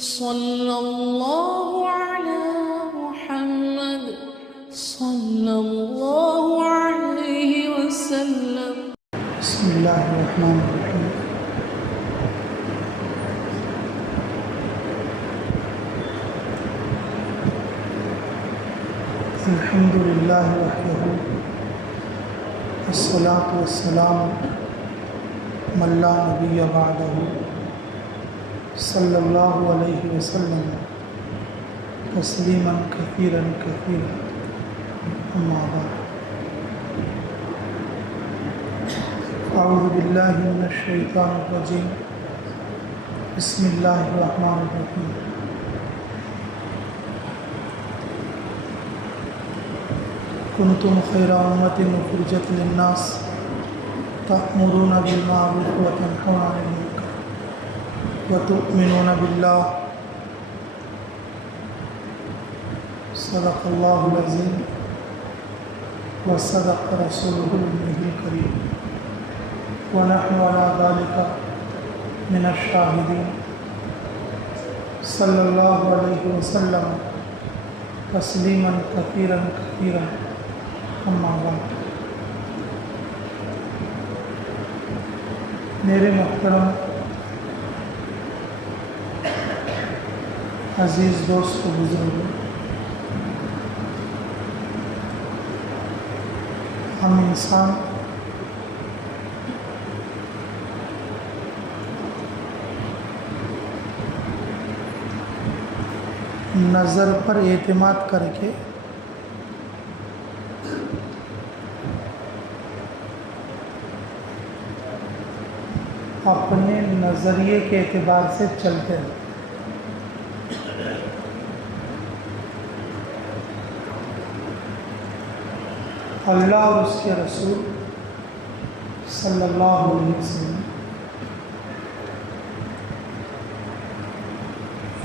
صلى الله على محمد صلى الله عليه وسلم. بسم الله الرحمن الرحيم. الحمد لله وحده والصلاة والسلام من لا نبي بعده صلی اللہ علیہ وسلم تسلیما کثیرا کثیرا اما بعد. اعوذ باللہ من الشیطان الرجیم. بسم اللہ الرحمن الرحیم. کنتم خیر امۃ اخرجت للناس تأمرون بالمعروف وتنہون عن المنکر وتؤمنون باللہ. صدق اللہ العظیم وصدق رسولہ النبی الکریم ونحن علی ذلک من الشاہدین. صلی اللہ علیہ وسلم تسلیما کثیرا کثیرا اما بعد. میرے محترم عزیز دوست و بزرگوں، ہم انسان نظر پر اعتماد کر کے اپنے نظریے کے اعتبار سے چلتے ہیں. اللہ اور اس کے رسول صلی اللہ علیہ وسلم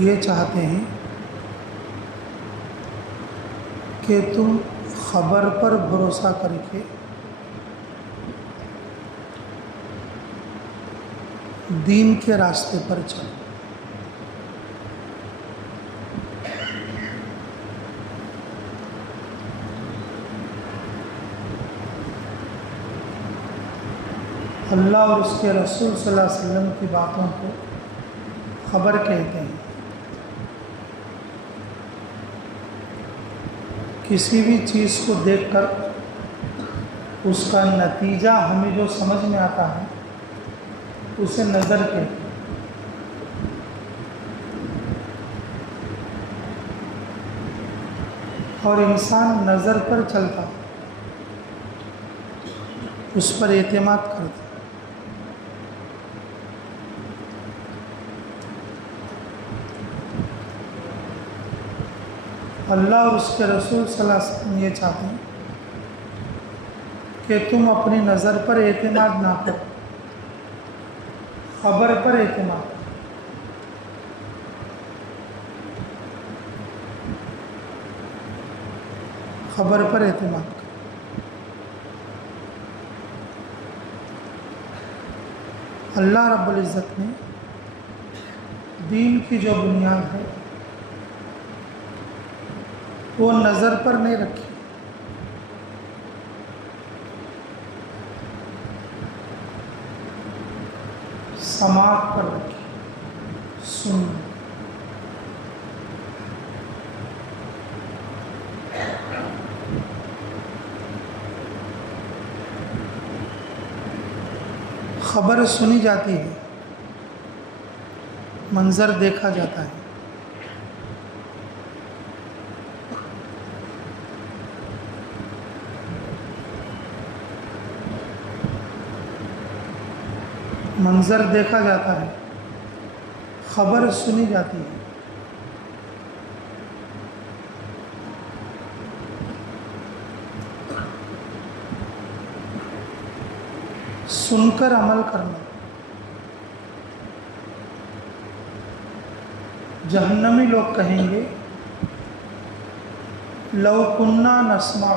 یہ چاہتے ہیں کہ تم خبر پر بھروسہ کر کے دین کے راستے پر چلو. اللہ اور اس کے رسول صلی اللہ علیہ وسلم کی باتوں کو خبر کہتے ہیں. کسی بھی چیز کو دیکھ کر اس کا نتیجہ ہمیں جو سمجھ میں آتا ہے اسے نظر کہتے ہیں. اور انسان نظر پر چلتا اس پر اعتماد کرتا. اللہ اور اس کے رسول صلی اللہ علیہ وسلم یہ چاہتے ہیں کہ تم اپنی نظر پر اعتماد نہ کرو، خبر پر اعتماد کرو. خبر پر اعتماد کرو. اللہ رب العزت نے دین کی جو بنیاد ہے وہ نظر پر نہیں رکھی، سماعت پر رکھی. سن خبر سنی جاتی ہے، منظر دیکھا جاتا ہے. منظر دیکھا جاتا ہے، خبر سنی جاتی ہے. سن کر عمل کرنا. جہنمی لوگ کہیں گے لو کننا نسمع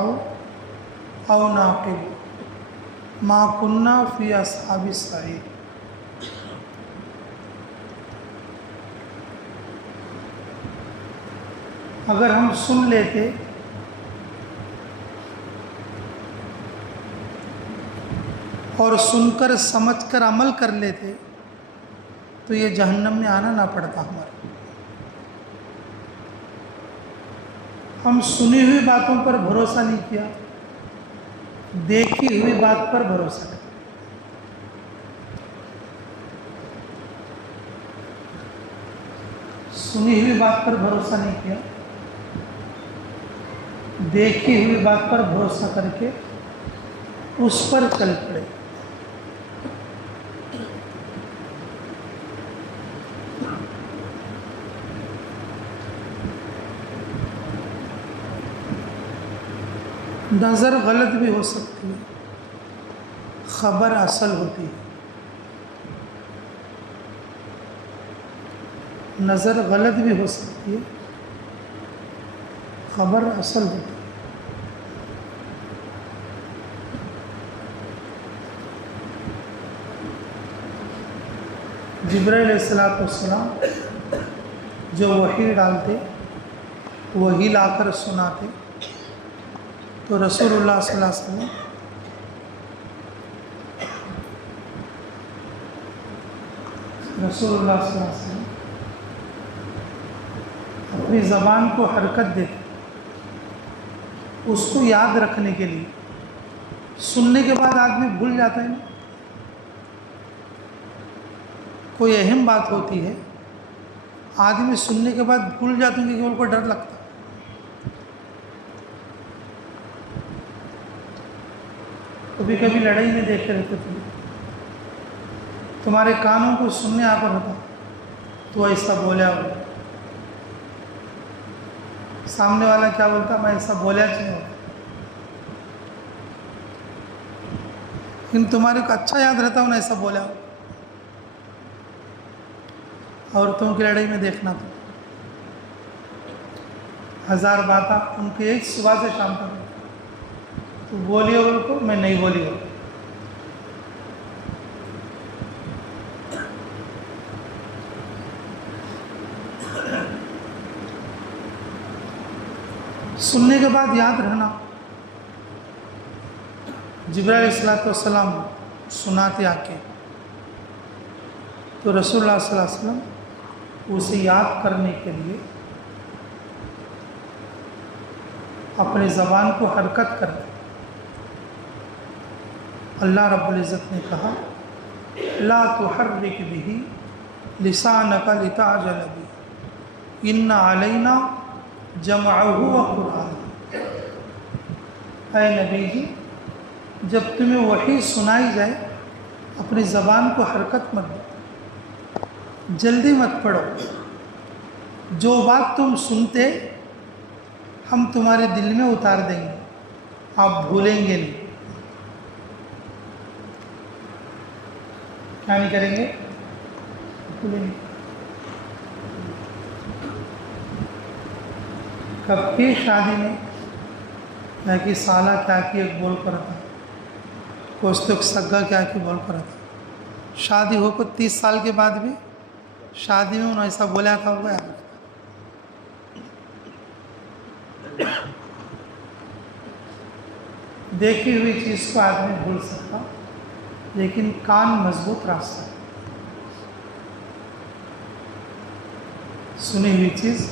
او نعقل ما کننا فی اصحاب السعیر. اگر ہم سن لیتے اور سن کر سمجھ کر عمل کر لیتے تو یہ جہنم میں آنا نہ پڑتا ہمارے. ہم سنی ہوئی باتوں پر بھروسہ نہیں کیا، دیکھی ہوئی بات پر بھروسہ کیا. سنی ہوئی بات پر بھروسہ نہیں کیا، دیکھی ہوئی بات پر بھروسہ کر کے اس پر چل پڑے. نظر غلط بھی ہو سکتی ہے، خبر اصل ہوتی ہے. نظر غلط بھی ہو سکتی ہے، خبر اصل ہوتی ہے. جبرائیل علیہ السلام جو وحی ڈالتے، وحی لا کر سناتے، تو رسول اللہ صلی اللہ علیہ وسلم اپنی زبان کو حرکت دیتے اس کو یاد رکھنے کے لیے. سننے کے بعد آدمی بھول جاتا ہے نا. کوئی اہم بات ہوتی ہے، آدمی سننے کے بعد بھول جاتے ہیں کیونکہ ان کو ڈر لگتا ہے. کبھی کبھی لڑائی میں دیکھتے رہتے تمہارے کانوں کو سننے آ کر ہوتا تو ایسا بولیا ہو، سامنے والا کیا بولتا، میں ایسا بولیا نہیں ہوتا. لیکن تمہارے کو اچھا یاد رہتا ہوں ایسا بولا ہو. عورتوں کی لڑائی میں دیکھنا تو 1000 باتیں ان کی ایک صبح سے شام تک، تو بولی ہو کو میں نہیں بولی ہو. سننے کے بعد یاد رہنا. جبرائیل علیہ السلام سناتے آ کے تو رسول اللہ صلی اللہ علیہ وسلم اسے یاد کرنے کے لیے اپنی زبان کو حرکت کرتے. اللہ رب العزت نے کہا لا تحرک به لسانک لتعجل به ان علینا جمعہ وقرآن. اے نبی جی، جب تمہیں وحی سنائی جائے اپنی زبان کو حرکت مت دو، جلدی مت پڑھو. جو بات تم سنتے ہم تمہارے دل میں اتار دیں گے، آپ بھولیں گے نہیں. کیا نہیں کریں گے؟ بھولیں گے. کب کی شادی میں کیا کی سالہ کیا کی ایک بول کر تھا، کوستک سگا کیا کی بول کر تھا. شادی ہو کو 30 سال کے بعد بھی شادی میں انہوں نے ایسا بولا تھا ہوگا. دیکھی ہوئی چیز کو آدمی بھول سکتا، لیکن کان مضبوط راستہ ہے. سنی ہوئی چیز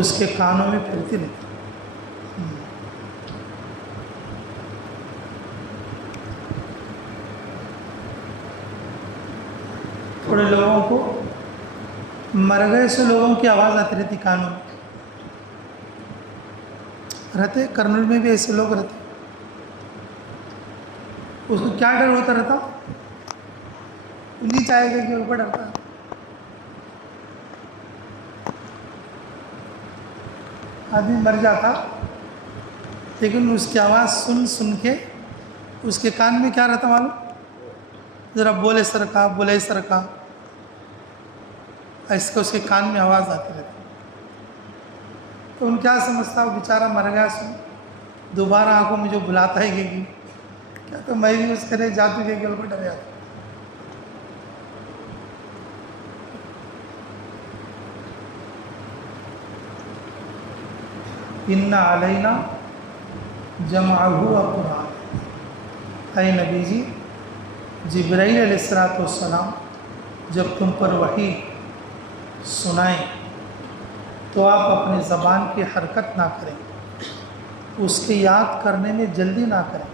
اس کے کانوں میں پھرتی رہتی. تھوڑے لوگوں کو مر گئے سے لوگوں کی آواز آتی رہتی کانوں میں. رہتے کرنل میں بھی ایسے لوگ رہتے، اس کو کیا ڈر ہوتا رہتا، نہیں چاہے گا کہ اوپر ڈرتا. آدمی مر جاتا لیکن اس کی آواز سن سن کے اس کے کان میں کیا رہتا معلوم، ذرا بولے سر کا بولے سر کا، ایسے کو اس کے کان میں آواز آتی رہتی. تو ان کیا سمجھتا وہ بیچارہ مر گیا، سن دوبارہ آنکھوں میں جو بلاتا ہے گی کیا، تو میں بھی اس کرے جاتی گئی گل کو ڈر جاتا. ان علینا جمعہ و قرآن. اے نبی جی، جبرائیل علیہ السلام جب تم پر وحی سنائیں تو آپ اپنی زبان کی حرکت نہ کریں، اس کے یاد کرنے میں جلدی نہ کریں.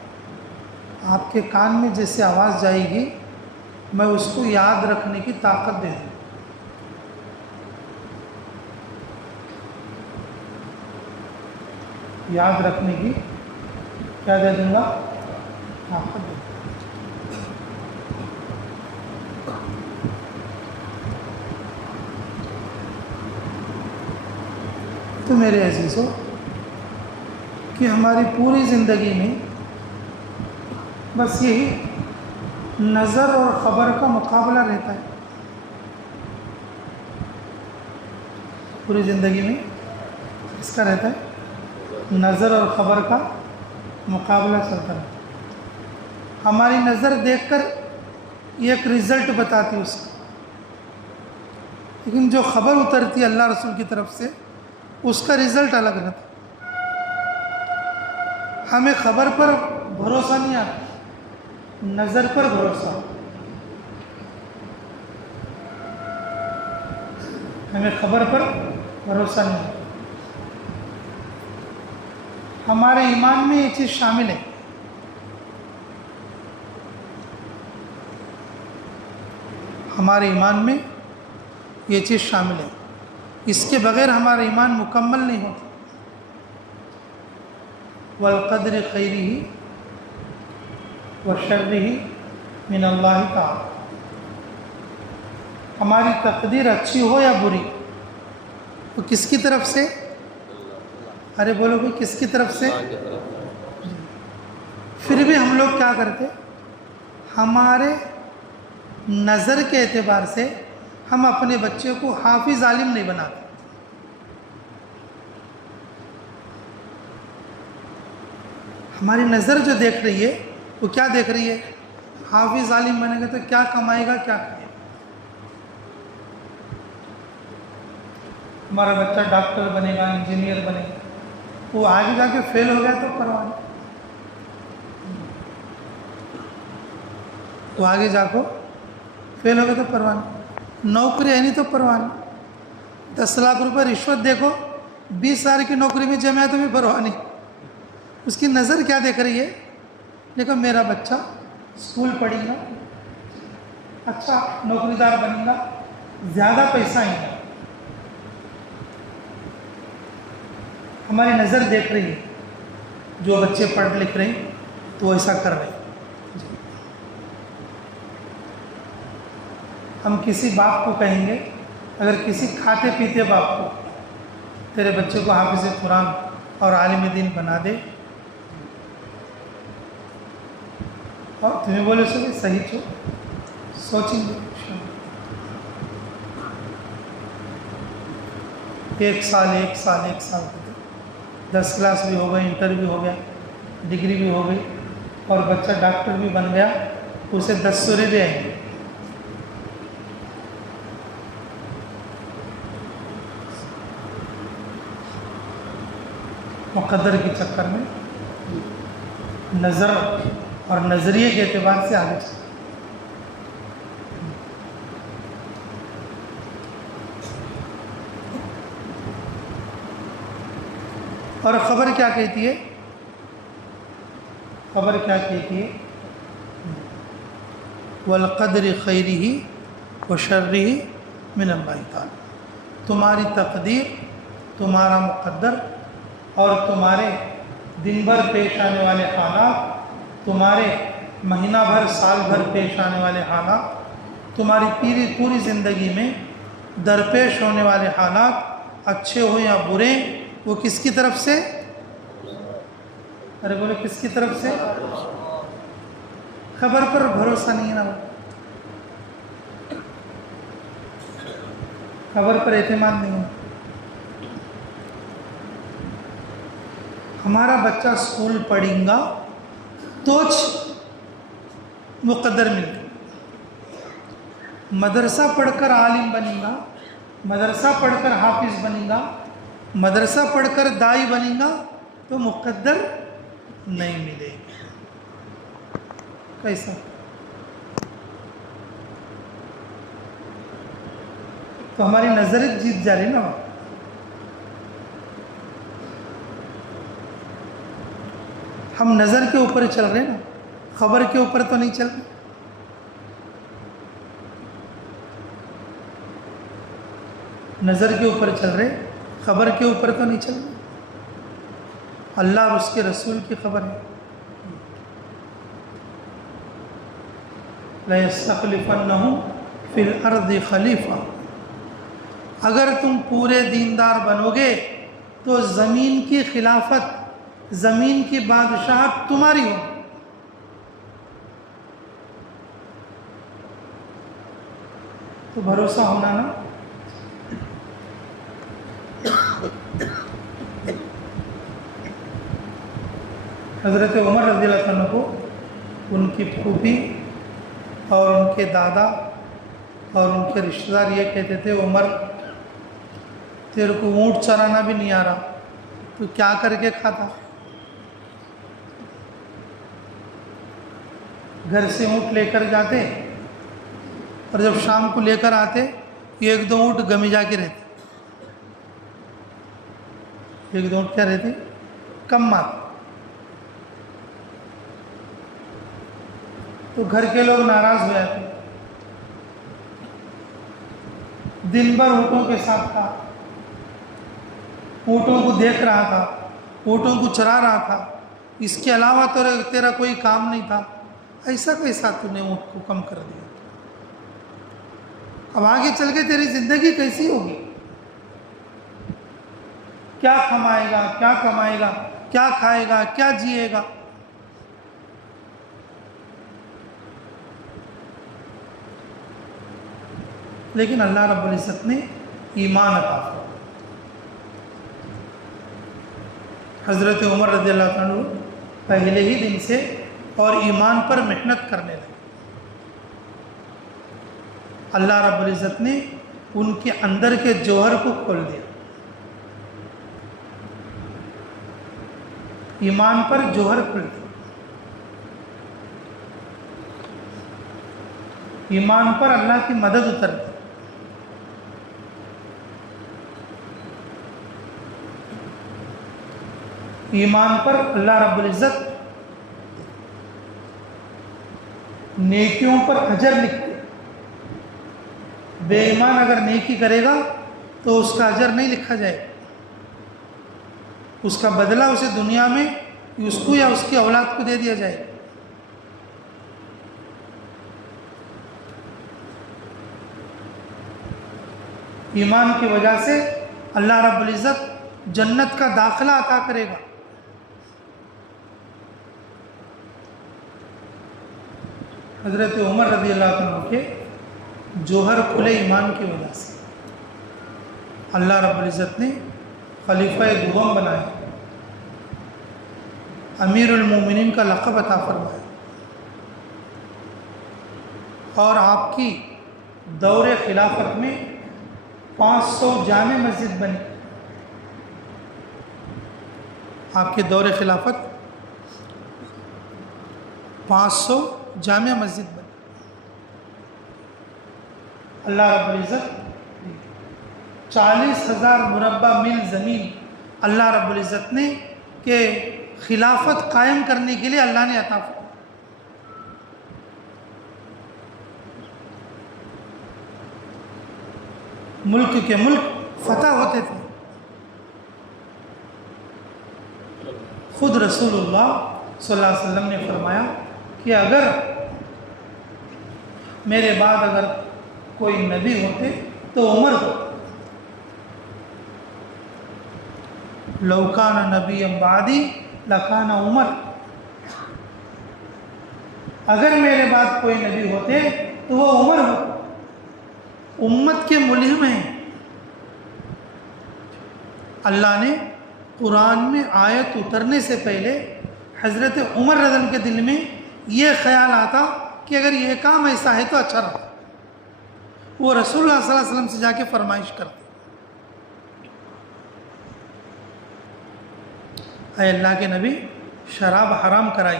آپ کے کان میں جیسے آواز جائے گی میں اس کو یاد رکھنے کی طاقت دے دوں. یاد رکھنے کی کیا دے دوں گا؟ طاقت دے دوں. تو میرے عزیزو کہ ہماری پوری زندگی میں بس یہی نظر اور خبر کا مقابلہ رہتا ہے. پوری زندگی میں اس کا رہتا ہے نظر اور خبر کا مقابلہ چلتا ہے. ہماری نظر دیکھ کر ایک رزلٹ بتاتی اس کا، لیکن جو خبر اترتی ہے اللہ رسول کی طرف سے اس کا رزلٹ الگ رہتا ہے. ہمیں خبر پر بھروسہ نہیں آتا، نظر پر بھروسہ. ہمیں خبر پر بھروسہ نہیں آتا. ہمارے ایمان میں یہ چیز شامل ہے. ہمارے ایمان میں یہ چیز شامل ہے. اس کے بغیر ہمارا ایمان مکمل نہیں ہوتا. والقدر خیرہ وشرہ من اللہ تعالی. ہماری تقدیر اچھی ہو یا بری تو کس کی طرف سے؟ ارے بولو بھائی کس کی طرف سے؟ پھر بھی ہم لوگ کیا کرتے؟ ہمارے نظر کے اعتبار سے ہم اپنے بچے کو حافظ عالم نہیں بناتے. ہماری نظر جو دیکھ رہی ہے وہ کیا دیکھ رہی ہے؟ حافظ عالم بنے گا تو کیا کمائے گا، کیا کرے گا. ہمارا بچہ ڈاکٹر بنے گا، انجینئر بنے گا، وہ آگے جا کے فیل ہو گیا تو پرواہ نہیں. تو آگے جا کو فیل ہو گیا تو پرواہ نہیں. نوکری ہے نہیں تو پرواہ نہیں. 10 لاکھ روپے رشوت دیکھو 20 سال کی نوکری میں جمع ہے تو بھی پرواہ نہیں. اس کی نظر کیا دیکھ رہی ہے؟ دیکھو میرا بچہ اسکول پڑھے گا، اچھا نوکری دار بنے گا، زیادہ پیسہ آئے گا. ہماری نظر دیکھ رہی ہے جو بچے پڑھ لکھ رہے ہیں تو ایسا کر رہے ہیں. ہم کسی باپ کو کہیں گے، اگر کسی کھاتے پیتے باپ کو تیرے بچے کو حافظ قرآن اور عالم دین بنا دے، اور تمہیں بولے سو کہ صحیح چھو سوچیں گے. 1 سال کرتے 10 کلاس بھی ہو گئی، انٹر بھی ہو گیا، ڈگری بھی ہو گئی اور بچہ ڈاکٹر بھی بن گیا، اسے 10 سورے بھی آئیں گے. مقدر کے چکر میں نظر اور نظریے کے اعتبار سے آگے چلے. اور خبر کیا کہتی ہے؟ خبر کیا کہتی ہے؟ والقدر خیرہ وشرہ من اللہ تعالی. تمہاری تقدیر، تمہارا مقدر اور تمہارے دن بھر پیش آنے والے حالات، تمہارے مہینہ بھر سال بھر پیش آنے والے حالات، تمہاری پوری زندگی میں درپیش ہونے والے حالات اچھے ہو یا برے، وہ کس کی طرف سے؟ ارے بولے کس کی طرف سے؟ خبر پر بھروسہ نہیں ہے نا، خبر پر اعتماد نہیں ہے. ہمارا بچہ اسکول پڑھیں گا تو مقدر مل گا، مدرسہ پڑھ کر عالم بنے گا، مدرسہ پڑھ کر حافظ بنے گا، مدرسہ پڑھ کر دائی بنے گا تو مقدر نہیں ملے گی. کیسا؟ تو ہماری نظر جیت جا رہی نا. ہم نظر کے اوپر چل رہے نا، خبر کے اوپر تو نہیں چل رہے. نظر کے اوپر چل رہے، خبر کے اوپر تو نہیں چل رہے. اللہ اور اس کے رسول کی خبر ہے. لَيَسْتَخْلِفَنَّهُمْ فِي الْأَرْضِ خَلِيفَةً. اگر تم پورے دیندار بنو گے تو زمین کی خلافت، زمین کی بادشاہت تمہاری ہو. تو بھروسہ ہونا نا. حضرت عمر رضی اللہ عنہ کو ان کی پھوپھی اور ان کے دادا اور ان کے رشتہ دار یہ کہتے تھے، عمر تیرے کو اونٹ چرانا بھی نہیں آ رہا تو کیا کر کے کھاتا؟ گھر سے اونٹ لے کر جاتے اور جب شام کو لے کر آتے ایک دو اونٹ گمی جا کے رہتے. ایک دو اونٹ کیا رہتے؟ کم مات. تو گھر کے لوگ ناراض ہو جاتے. دن بھر اونٹوں کے ساتھ تھا، اونٹوں کو دیکھ رہا تھا، اونٹوں کو چرا رہا تھا، اس کے علاوہ تو تیرا کوئی کام نہیں تھا. ایسا کیسا تو نے اونٹ کو کم کر دیا؟ اب آگے چل کے تیری زندگی کیسی ہوگی؟ کیا کمائے گا، کیا کمائے گا، کیا کھائے گا، کیا جیے گا؟ لیکن اللہ رب العزت نے ایمان عطا فرمایا. حضرت عمر رضی اللہ عنہ پہلے ہی دن سے اور ایمان پر محنت کرنے لگے. اللہ رب العزت نے ان کے اندر کے جوہر کو کھول دیا. ایمان پر جوہر کھل دیا. ایمان پر اللہ کی مدد اتر دی. ایمان پر اللہ رب العزت نیکیوں پر اجر لکھتے. بے ایمان اگر نیکی کرے گا تو اس کا اجر نہیں لکھا جائے گا. اس کا بدلہ اسے دنیا میں اس کو یا اس کی اولاد کو دے دیا جائے گا. ایمان کی وجہ سے اللہ رب العزت جنت کا داخلہ عطا کرے گا. حضرت عمر رضی اللہ عنہ کے جوہر کھلے ایمان کی وجہ سے. اللہ رب العزت نے خلیفہ دوم بنایا، امیر المومنین کا لقب عطا فرمایا، اور آپ کی دور خلافت میں 500 جامع مسجد بنی. آپ کے دور خلافت 500 جامع مسجد بنی. اللہ رب العزت 40,000 مربع میل زمین اللہ رب العزت نے کہ خلافت قائم کرنے کے لیے اللہ نے عطا فرمایا. ملک کے ملک فتح ہوتے تھے. خود رسول اللہ صلی اللہ علیہ وسلم نے فرمایا کہ اگر میرے بعد اگر کوئی نبی ہوتے تو عمر ہو. لو کان نبی بعدی لکان عمر. اگر میرے بعد کوئی نبی ہوتے تو وہ عمر ہو. امت کے ملہم ہیں. اللہ نے قرآن میں آیت اترنے سے پہلے حضرت عمر رضی اللہ عنہ کے دل میں یہ خیال آتا کہ اگر یہ کام ایسا ہے تو اچھا رہا. وہ رسول اللہ صلی اللہ علیہ وسلم سے جا کے فرمائش کرتے. اے اللہ کے نبی شراب حرام کرائی،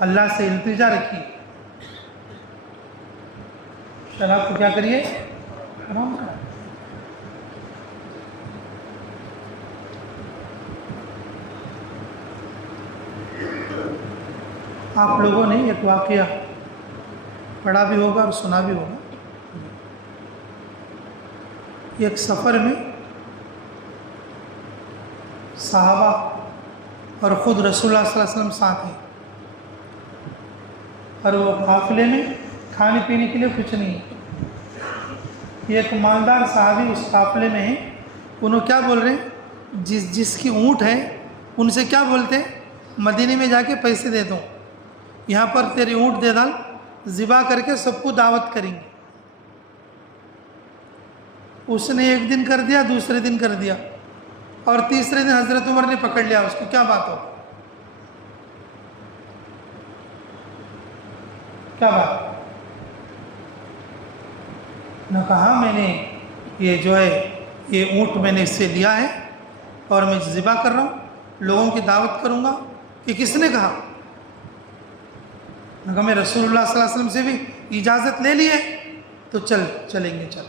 اللہ سے التجا رکھی، شراب کو کیا کریے؟ حرام کرائیے۔ آپ لوگوں نے ایک واقعہ پڑھا بھی ہوگا اور سنا بھی ہوگا۔ ایک سفر میں صحابہ اور خود رسول اللہ صلی اللہ علیہ وسلم ساتھ ہیں، اور وہ قافلے میں کھانے پینے کے لیے کچھ نہیں ہے۔ ایک مالدار صحابی اس قافلے میں ہیں، انہوں کیا بول رہے ہیں؟ جس کی اونٹ ہے ان سے کیا بولتے ہیں؟ مدینے میں جا کے پیسے دے دو، یہاں پر تیری اونٹ دے ڈال، ذبح کر کے سب کو دعوت کریں گے۔ اس نے ایک دن کر دیا، دوسرے دن کر دیا، اور تیسرے دن حضرت عمر نے پکڑ لیا اس کو، کیا بات ہو؟ کیا بات؟ نہ کہا میں نے یہ جو ہے یہ اونٹ میں نے اس سے لیا ہے اور میں ذبح کر رہا ہوں، لوگوں کی دعوت کروں گا، کہ کس نے کہا؟ نہ کہا میں رسول اللہ صلی اللہ علیہ وسلم سے بھی اجازت لے لی ہے، تو چلیں گے چل۔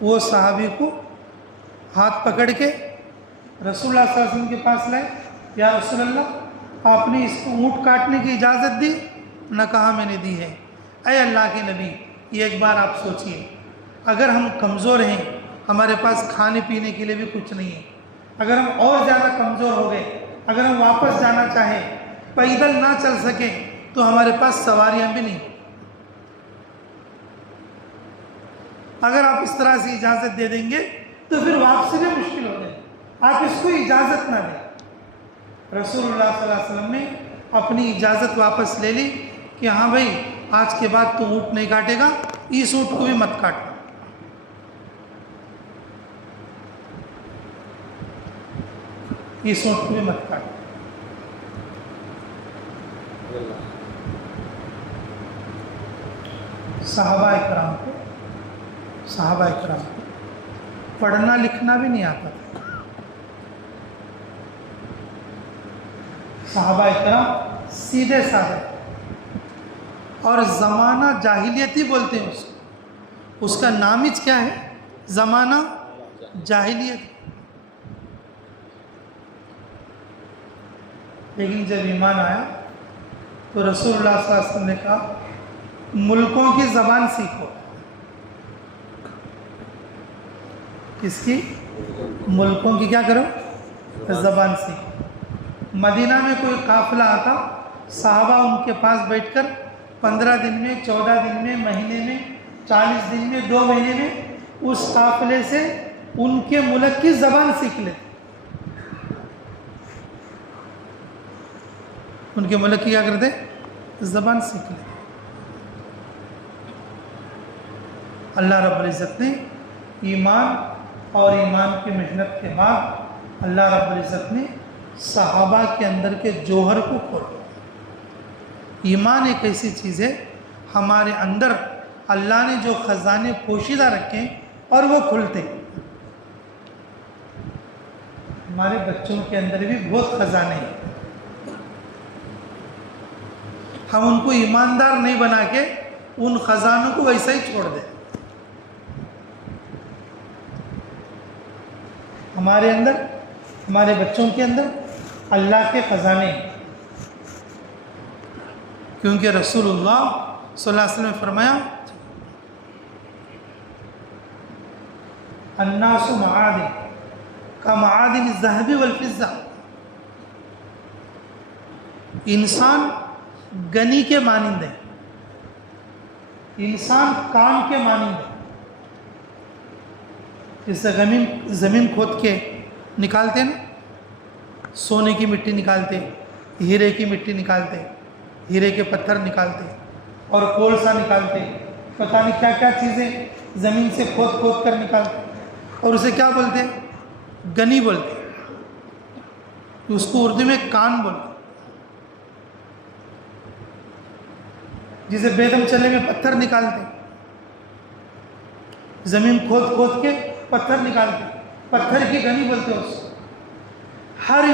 وہ صحابی کو ہاتھ پکڑ کے رسول اللہ صلی اللہ علیہ وسلم کے پاس لائے، یا رسول اللہ آپ نے اس کو اونٹ کاٹنے کی اجازت دی؟ نہ کہا میں نے دی ہے۔ اے اللہ کے نبی یہ ایک بار آپ سوچئے، اگر ہم کمزور ہیں، ہمارے پاس کھانے پینے کے لیے بھی کچھ نہیں ہے، اگر ہم اور زیادہ کمزور ہو گئے، اگر ہم واپس جانا چاہیں، پیدل نہ چل سکیں، تو ہمارے پاس سواریاں بھی نہیں، اگر آپ اس طرح سے اجازت دے دیں گے تو پھر واپسی بھی مشکل ہو جائے، آپ اس کو اجازت نہ دیں۔ رسول اللہ صلی اللہ علیہ وسلم نے اپنی اجازت واپس لے لی کہ ہاں بھائی آج کے بعد تو اونٹ نہیں کاٹے گا، اس اونٹ کو بھی مت کاٹنا۔ اس اونٹ کو بھی مت کاٹنا۔ صحابہ اکرام کو پڑھنا لکھنا بھی نہیں آتا تھا۔ صحابہ اکرام سیدھے سادھے، اور زمانہ جاہلیتی بولتے ہیں اس کو، اس کا نام ہی کیا ہے؟ زمانہ جاہلیت۔ لیکن جب ایمان آیا تو رسول اللہ صلی اللہ علیہ وسلم نے کہا ملکوں کی زبان سیکھو۔ کس کی؟ ملکوں کی کیا کرو؟ زبان سیکھو۔ مدینہ میں کوئی قافلہ آتا، صحابہ ان کے پاس بیٹھ کر 15 دن میں، 14 دن میں، مہینے میں، 40 دن میں، 2 مہینے میں اس قافلے سے ان کے ملک کی زبان سیکھ لیتے، ان کے ملک کی کیا کرتے؟ زبان سیکھ لیتے۔ اللہ رب العزت نے ایمان اور ایمان کی محنت کے بعد اللہ رب العزت نے صحابہ کے اندر کے جوہر کو کھولا۔ ایمان ایک ایسی چیز ہے ہمارے اندر اللہ نے جو خزانے پوشیدہ رکھے ہیں اور وہ کھلتے ہیں۔ ہمارے بچوں کے اندر بھی بہت خزانے ہیں، ہم ان کو ایماندار نہیں بنا کے ان خزانوں کو ویسا ہی چھوڑ دیں۔ ہمارے اندر، ہمارے بچوں کے اندر اللہ کے خزانے ہیں، کیونکہ رسول اللہ صلی اللہ علیہ وسلم نے فرمایا الناس معادن کمعادن الذهب والفضہ، انسان گنی کے مانند ہے، انسان کام کے مانند ہے۔ جس سے زمین کھود کے نکالتے ہیں نا، سونے کی مٹی نکالتے، ہیرے کی مٹی نکالتے، ہیرے کے پتھر نکالتے اور کولسا نکالتے، پتہ نہیں کیا کیا چیزیں زمین سے کھود کھود کر نکالتے، اور اسے کیا بولتے ہیں؟ گنی بولتے ہیں، اس کو اردو میں کان بولتے ہیں۔ جسے بیدم چلے میں پتھر نکالتے، زمین کھود کھود کے پتھر نکالتے، پتھر کی گنی بولتے اس کو۔ ہر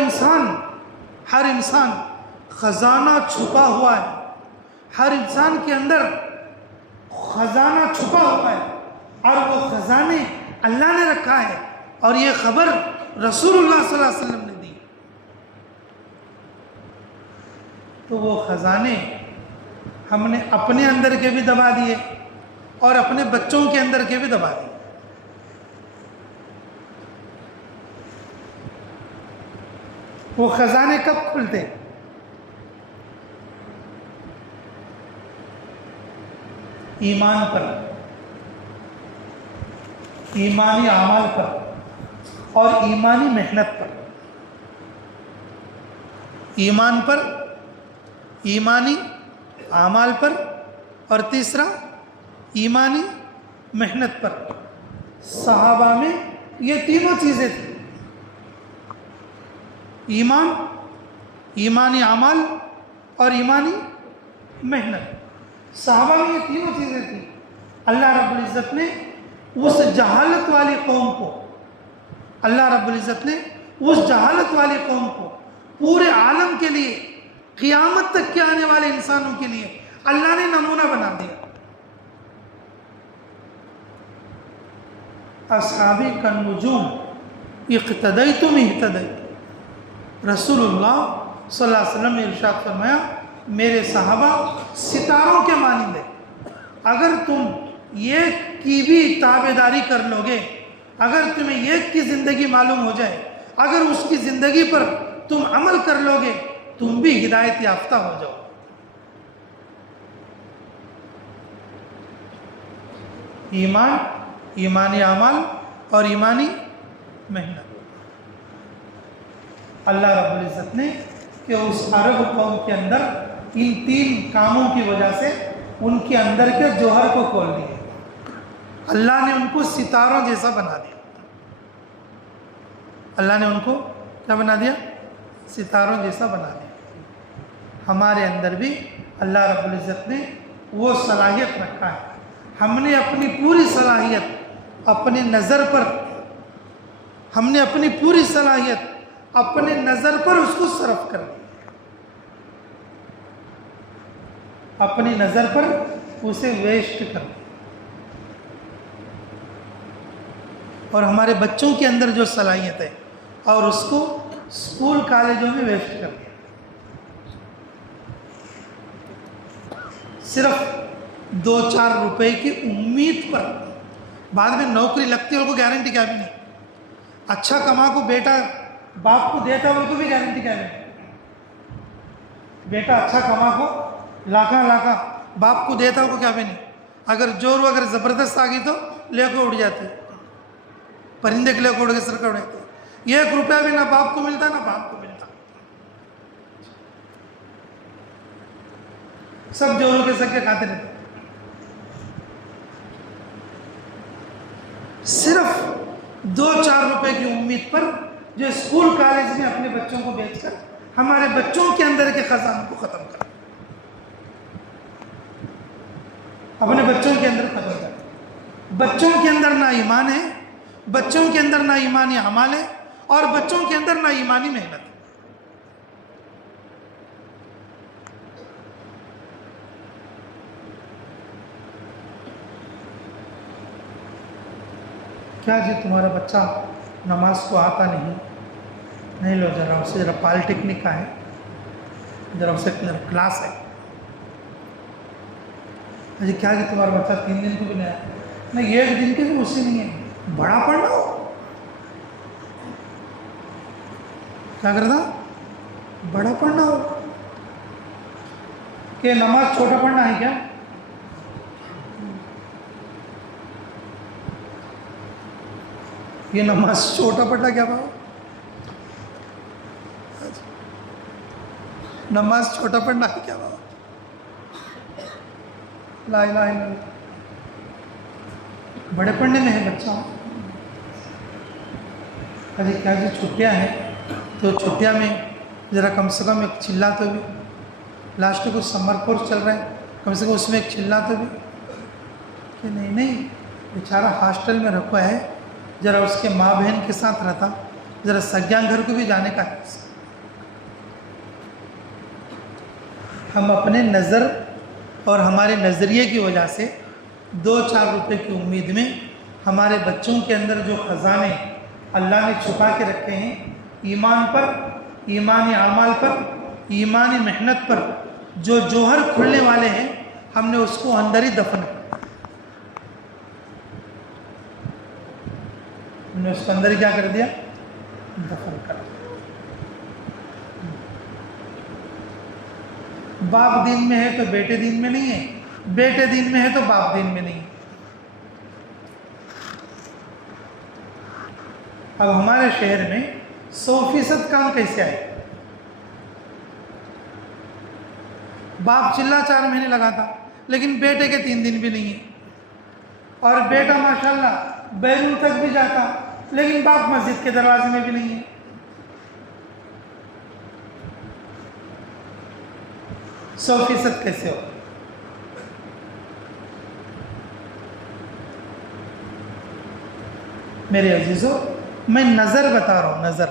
انسان خزانہ چھپا ہوا ہے، ہر انسان کے اندر خزانہ چھپا ہوا ہے، اور وہ خزانے اللہ نے رکھا ہے، اور یہ خبر رسول اللہ صلی اللہ علیہ وسلم نے دی۔ تو وہ خزانے ہم نے اپنے اندر کے بھی دبا دیے اور اپنے بچوں کے اندر کے بھی دبا دیے۔ وہ خزانے کب کھلتے؟ ایمان پر، ایمانی اعمال پر اور ایمانی محنت پر۔ ایمان پر، ایمانی اعمال پر، اور تیسرا ایمانی محنت پر۔ صحابہ میں یہ تینوں چیزیں تھیں، ایمان، ایمانی اعمال اور ایمانی محنت۔ صحابہ میں یہ تینوں چیزیں تھیں۔ اللہ رب العزت نے اس جہالت والی قوم کو، اللہ رب العزت نے اس جہالت والی قوم کو پورے عالم کے لیے، قیامت تک کے آنے والے انسانوں کے لیے اللہ نے نمونہ بنا دیا۔ اصحابی کالنجوم اقتدیتم اہتدیتم۔ رسول اللہ صلی اللہ علیہ وسلم نے ارشاد فرمایا میرے صحابہ ستاروں کے مانند ہیں، اگر تم ایک کی بھی تابعداری کر لو گے، اگر تمہیں ایک کی زندگی معلوم ہو جائے، اگر اس کی زندگی پر تم عمل کر لو گے، تم بھی ہدایت یافتہ ہو جاؤ۔ ایمان، ایمانی اعمال اور ایمانی محنت۔ اللہ رب العزت نے کہ اس عرب قوم کے اندر ان تین کاموں کی وجہ سے ان کے اندر کے جوہر کو کھول دیا۔ اللہ نے ان کو ستاروں جیسا بنا دیا۔ اللہ نے ان کو کیا بنا دیا؟ ستاروں جیسا بنا دیا۔ ہمارے اندر بھی اللہ رب العزت نے وہ صلاحیت رکھا ہے۔ ہم نے اپنی پوری صلاحیت اپنے نظر پر، ہم نے اپنی پوری صلاحیت اپنے نظر پر اس کو صرف کر دی، اپنی نظر پر اسے ویسٹ کر دی، اور ہمارے بچوں کے اندر جو صلاحیت ہے اور اس کو اسکول کالجوں میں ویسٹ کر دیا۔ صرف 2-4 روپے کی امید پر بعد میں نوکری لگتی ہے، اور کو گارنٹی کیا بھی نہیں۔ اچھا کما کو بیٹا باپ کو دیتا ہے، ان کو بھی گارنٹی کیا نہیں۔ بیٹا اچھا کما کو لاکھاں باپ کو دیتا ہوں کو کیا بھی نہیں۔ اگر جور اگر زبردست آ گئی تو لے کو اڑ جاتی ہے، پرندے کے لے کو اڑ کے سر کا اڑاتے ہیں۔ 1 روپیہ بھی نہ باپ کو ملتا نہ باپ کو ملتا، سب جوروں کے سکے کھاتے رہتے۔ صرف 2-4 روپے کی امید پر جو اسکول کالج میں اپنے بچوں کو بیچ کر ہمارے بچوں کے اندر کے خزانوں کو ختم کر، اپنے بچوں کے اندر ختم کر۔ بچوں کے اندر نہ ایمان ہے، بچوں کے اندر نہ ایمانی اعمال ہے، اور بچوں کے اندر نہ ایمانی محنت ہے۔ کیا جی تمہارا بچہ نماز کو آتا نہیں لو ذرا اسے ذرا پالیٹیکنک کا ہے، ذرا اسے کلاس ہے۔ جی کیا جی تمہارا بچہ 3 دن کو بھی نہیں آیا؟ نہیں 1 دن کے بھی اسی نہیں ہے، بڑا پڑھنا ہو کیا کرتا؟ بڑا پڑھنا ہو کہ نماز چھوٹا پڑھنا ہے کیا؟ یہ نماز چھوٹا پڑھنا کیا بابا؟ نماز چھوٹا پڑھنا ہے کیا بابا؟ لا الہ الا اللہ، بڑے پڑھنے میں ہے بچہ۔ ارے کیا جی چھٹیاں ہیں تو چھٹیاں میں ذرا کم سے کم ایک چلا تو بھی، لاسٹ کو سمر کورس چل رہا ہے، کم سے کم اس میں ایک چلا تو بھی کہ نہیں بیچارہ ہاسٹل میں رکھا ہے، ذرا اس کے ماں بہن کے ساتھ رہتا، ذرا سگیان گھر کو بھی جانے کا ہے۔ ہم اپنے نظر اور ہمارے نظریے کی وجہ سے 2-4 روپے کی امید میں ہمارے بچوں کے اندر جو خزانے اللہ نے چھپا کے رکھے ہیں، ایمان پر، ایمانی اعمال پر، ایمانی محنت پر جو جوہر کھلنے والے ہیں، ہم نے اس کو اندر ہی دفن کر، ہم نے اس کو اندر ہی کیا کر دیا؟ دفن کر دیا۔ باپ دین میں ہے تو بیٹے دین میں نہیں ہے، بیٹے دین میں ہے تو باپ دین میں نہیں ہے۔ اب ہمارے شہر میں 100% کام کیسے آئے؟ باپ چلا 4 مہینے لگاتا، لیکن بیٹے کے 3 دن بھی نہیں ہے، اور بیٹا ماشاءاللہ بیرون تک بھی جاتا، لیکن باپ مسجد کے دروازے میں بھی نہیں ہے۔ 100% کیسے ہو؟ میرے عزیزو، میں نظر بتا رہا ہوں، نظر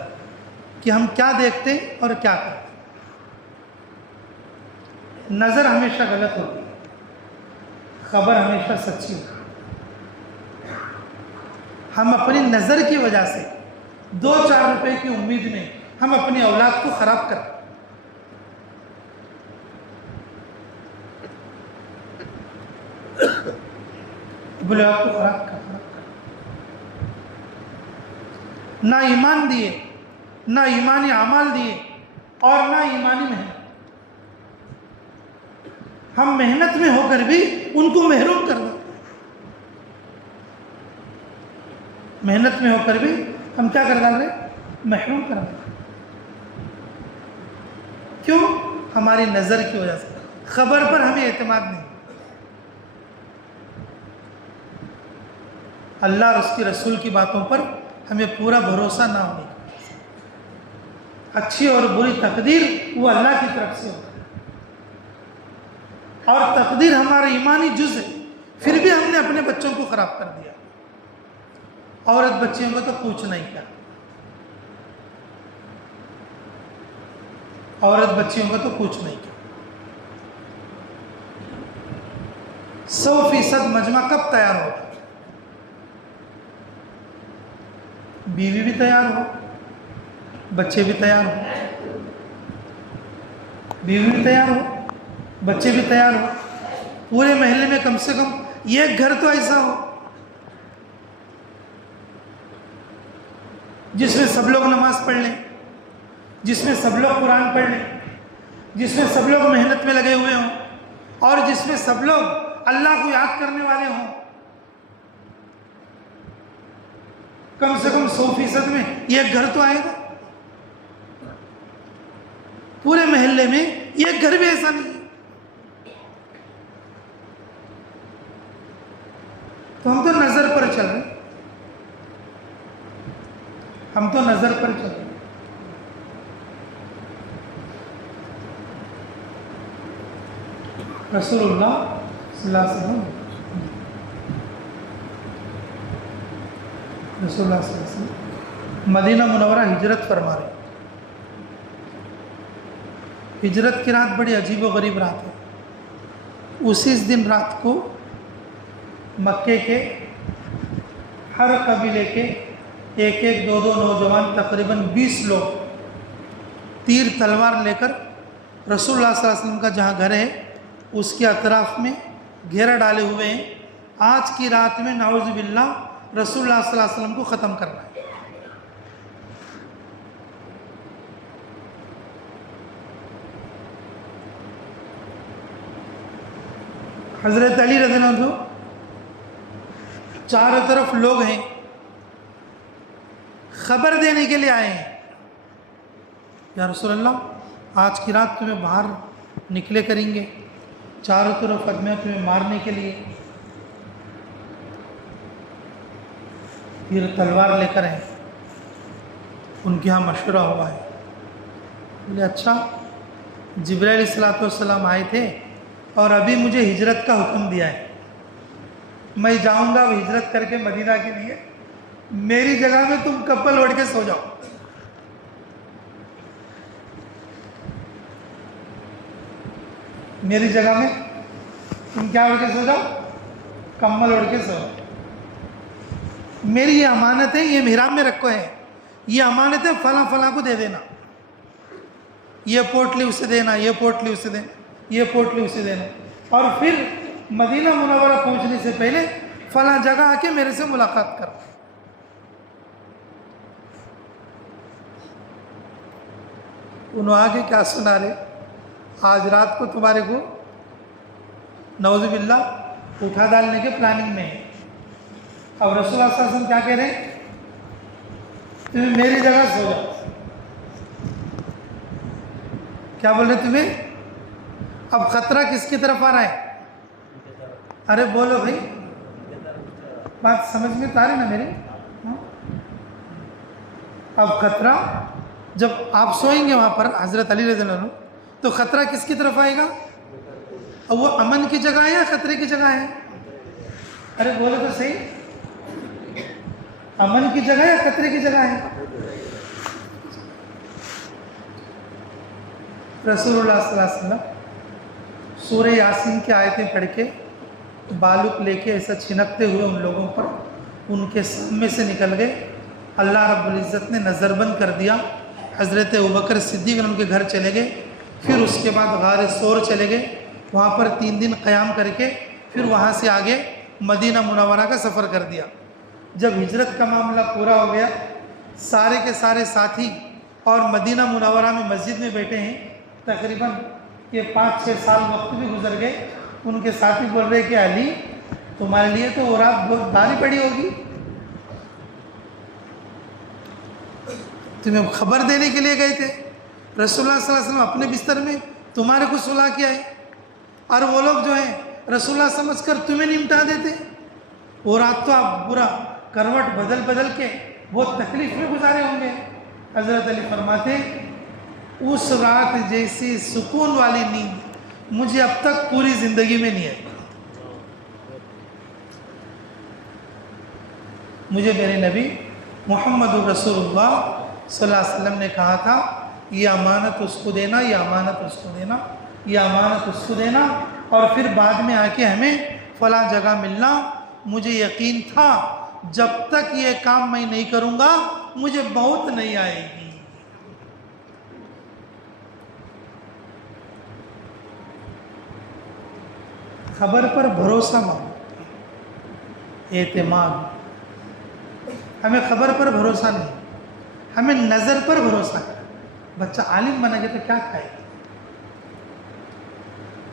کہ ہم کیا دیکھتے اور کیا کرتے۔ نظر ہمیشہ غلط ہوتی ہے، خبر ہمیشہ سچی ہوتی ہے۔ ہم اپنی نظر کی وجہ سے 2-4 روپے کی امید میں ہم اپنی اولاد کو خراب کرتے۔ بولے آپ کو خراب کر، نہ ایمان دیے، نہ ایمانی اعمال دیے، اور نہ ایمانی محنت۔ ہم محنت میں ہو کر بھی ان کو محروم کر دیں، محنت میں ہو کر بھی ہم کیا کر ڈال رہے؟ محروم کر دیں۔ کیوں؟ ہماری نظر کی وجہ سے، خبر پر ہمیں اعتماد نہیں۔ اللہ اور اس کی رسول کی باتوں پر ہمیں پورا بھروسہ نہ ہونے کا، اچھی اور بری تقدیر وہ اللہ کی طرف سے ہوتی ہے، اور تقدیر ہمارا ایمانی جز ہے، پھر بھی ہم نے اپنے بچوں کو خراب کر دیا۔ عورت بچیوں کو تو پوچھنا ہی کیا، عورت بچیوں کو تو پوچھنا ہی کیا۔ 100% مجمع کب تیار ہوگا؟ بیوی بھی تیار ہو، بچے بھی تیار ہو، بیوی بھی تیار ہو، بچے بھی تیار ہو، پورے محلے میں کم سے کم ایک گھر تو ایسا ہو جس میں سب لوگ نماز پڑھ لیں، جس میں سب لوگ قرآن پڑھ لیں، جس میں سب لوگ محنت میں لگے ہوئے ہوں، اور جس میں سب لوگ اللہ کو یاد کرنے والے ہوں۔ کم سے کم 100% میں ایک گھر تو آئے گا۔ پورے محلے میں ایک گھر بھی ایسا نہیں ہے، تو ہم تو نظر پر چل رہے، ہم تو نظر پر چل رہے۔ رسول اللہ صلی اللہ علیہ وسلم، رسول اللہ صلی اللہ علیہ وسلم مدینہ منورہ ہجرت فرما رہے۔ ہجرت کی رات بڑی عجیب و غریب رات ہے۔ اسی دن رات کو مکے کے ہر قبیلے کے 1-2 نوجوان، تقریباً 20 لوگ تیر تلوار لے کر رسول اللہ صلی اللہ علیہ وسلم کا جہاں گھر ہے اس کے اطراف میں گھیرا ڈالے ہوئے ہیں۔ آج کی رات میں نعوذ باللہ رسول اللہ صلی اللہ علیہ وسلم کو ختم کرنا ہے۔ حضرت علی رضی اللہ عنہ چاروں طرف لوگ ہیں، خبر دینے کے لیے آئے ہیں، یا رسول اللہ آج کی رات تمہیں باہر نکلے کریں گے، چاروں طرف آدمی تمہیں مارنے کے لیے، پھر تلوار لے کر ہیں، ان کے ہاں مشورہ ہوا ہے۔ بولے اچھا، جبرائیل علیہ السلام آئے تھے اور ابھی مجھے ہجرت کا حکم دیا ہے، میں جاؤں گا وہ ہجرت کر کے مدینہ کے لیے، میری جگہ میں تم کمبل اوڑھ کے سو جاؤ. میری جگہ میں تم کیا اوڑھ کے سو جاؤ؟ کمبل اوڑھ کے سو. میری یہ امانت ہے، یہ محراب میں رکھو ہے، یہ امانت ہے، فلاں فلاں کو دے دینا، یہ پوٹلی اسے دینا، یہ پوٹلی اسے دینا، یہ پوٹلی اسے دینا. اور پھر مدینہ منورہ پہنچنے سے پہلے فلاں جگہ آ کے میرے سے ملاقات کر. انہوں آگے کیا سنا رہے؟ آج رات کو تمہارے کو نعوذ باللہ اٹھا ڈالنے کے پلاننگ میں ہے. اب رسول اللہ صلی اللہ علیہ وسلم کیا کہہ رہے ہیں؟ تمہیں میری جگہ سو جاؤ. کیا بول رہے تمہیں؟ اب خطرہ کس کی طرف آ رہا ہے؟ ارے بولو بھائی، بات سمجھ میں تو آ رہی نا میری؟ اب خطرہ جب آپ سوئیں گے وہاں پر حضرت علی رضی اللہ عنہ، تو خطرہ کس کی طرف آئے گا؟ اب وہ امن کی جگہ ہے یا خطرے کی جگہ ہے؟ ارے بولو تو صحیح، امن کی جگہ یا خطرے کی جگہ ہے؟ رسول اللہ صلی اللہ علیہ وسلم سورہ یاسین کی آیتیں پڑھ کے بالک لے کے ایسا چھنکتے ہوئے ان لوگوں پر ان کے سامنے سے نکل گئے. اللہ رب العزت نے نظر بند کر دیا. حضرت ابوبکر صدیق ان کے گھر چلے گئے. پھر اس کے بعد غار ثور چلے گئے، وہاں پر 3 دن قیام کر کے پھر وہاں سے آگے مدینہ منورہ کا سفر کر دیا. جب ہجرت کا معاملہ پورا ہو گیا، سارے کے سارے ساتھی اور مدینہ منورہ میں مسجد میں بیٹھے ہیں. تقریباً یہ 5-6 سال وقت بھی گزر گئے. ان کے ساتھی بول رہے کہ علی تمہارے لیے تو وہ رات بہت بھاری پڑی ہوگی، تمہیں خبر دینے کے لیے گئے تھے. رسول اللہ صلی اللہ علیہ وسلم اپنے بستر میں تمہارے کو سلا کے آئے، اور وہ لوگ جو ہیں رسول اللہ سمجھ کر تمہیں نمٹا دیتے. وہ رات تو آپ برا کروٹ بدل بدل کے بہت تکلیف میں گزارے ہوں گے. حضرت علی فرماتے اس رات جیسی سکون والی نیند مجھے اب تک پوری زندگی میں نہیں آئی. مجھے میرے نبی محمد رسول اللہ صلی اللہ علیہ وسلم نے کہا تھا یہ امانت اس کو دینا، یہ امانت اس کو دینا، یہ امانت اس کو دینا، اور پھر بعد میں آ کے ہمیں فلاں جگہ ملنا. مجھے یقین تھا جب تک یہ کام میں نہیں کروں گا مجھے بہت نہیں آئے گی. خبر پر بھروسہ مت، اعتماد. ہمیں خبر پر بھروسہ نہیں، ہمیں نظر پر بھروسہ ہے. بچہ عالم بنا گیا تو کیا کھائے گا؟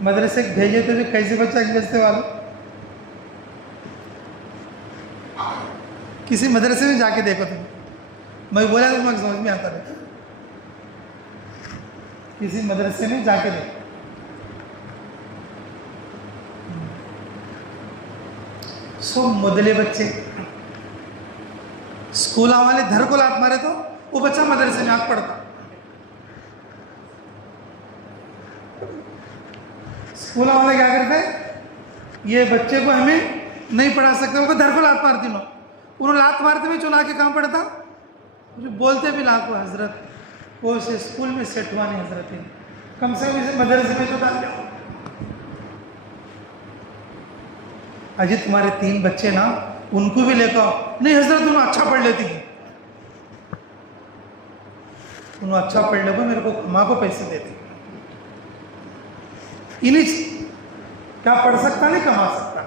مدرسے بھیجے تو بھی کیسے بچہ بھیجتے والا؟ کسی مدرسے میں جا کے دیکھو تم، میں بولا تو تمہیں سمجھ میں آتا رہتا. کسی مدرسے میں جا کے دیکھو، سب مدلے بچے، اسکول والے دھر کو لات مارے تو وہ بچہ مدرسے میں آگ پڑتا. اسکول والے کیا کرتے ہیں؟ یہ بچے کو ہمیں نہیں پڑھا سکتے، ان کو دھر کو لات مارتی نو، انہوں لات مارتے میں چلا کے کہاں پڑھتا. بولتے بھی لاکھ کو حضرت وہ اسے اسکول میں سیٹ ہوا نہیں، حضرت کم سے کم اسے مدرسے میں تو ڈال دیا. اجی تمہارے 3 بچے نا، ان کو بھی لے کر نہیں حضرت انہوں اچھا پڑھ لیتی تھی، انہوں اچھا پڑھ لے گا میرے کو ماں کو پیسے دیتے. انہیں کیا پڑھ سکتا نہیں کما سکتا،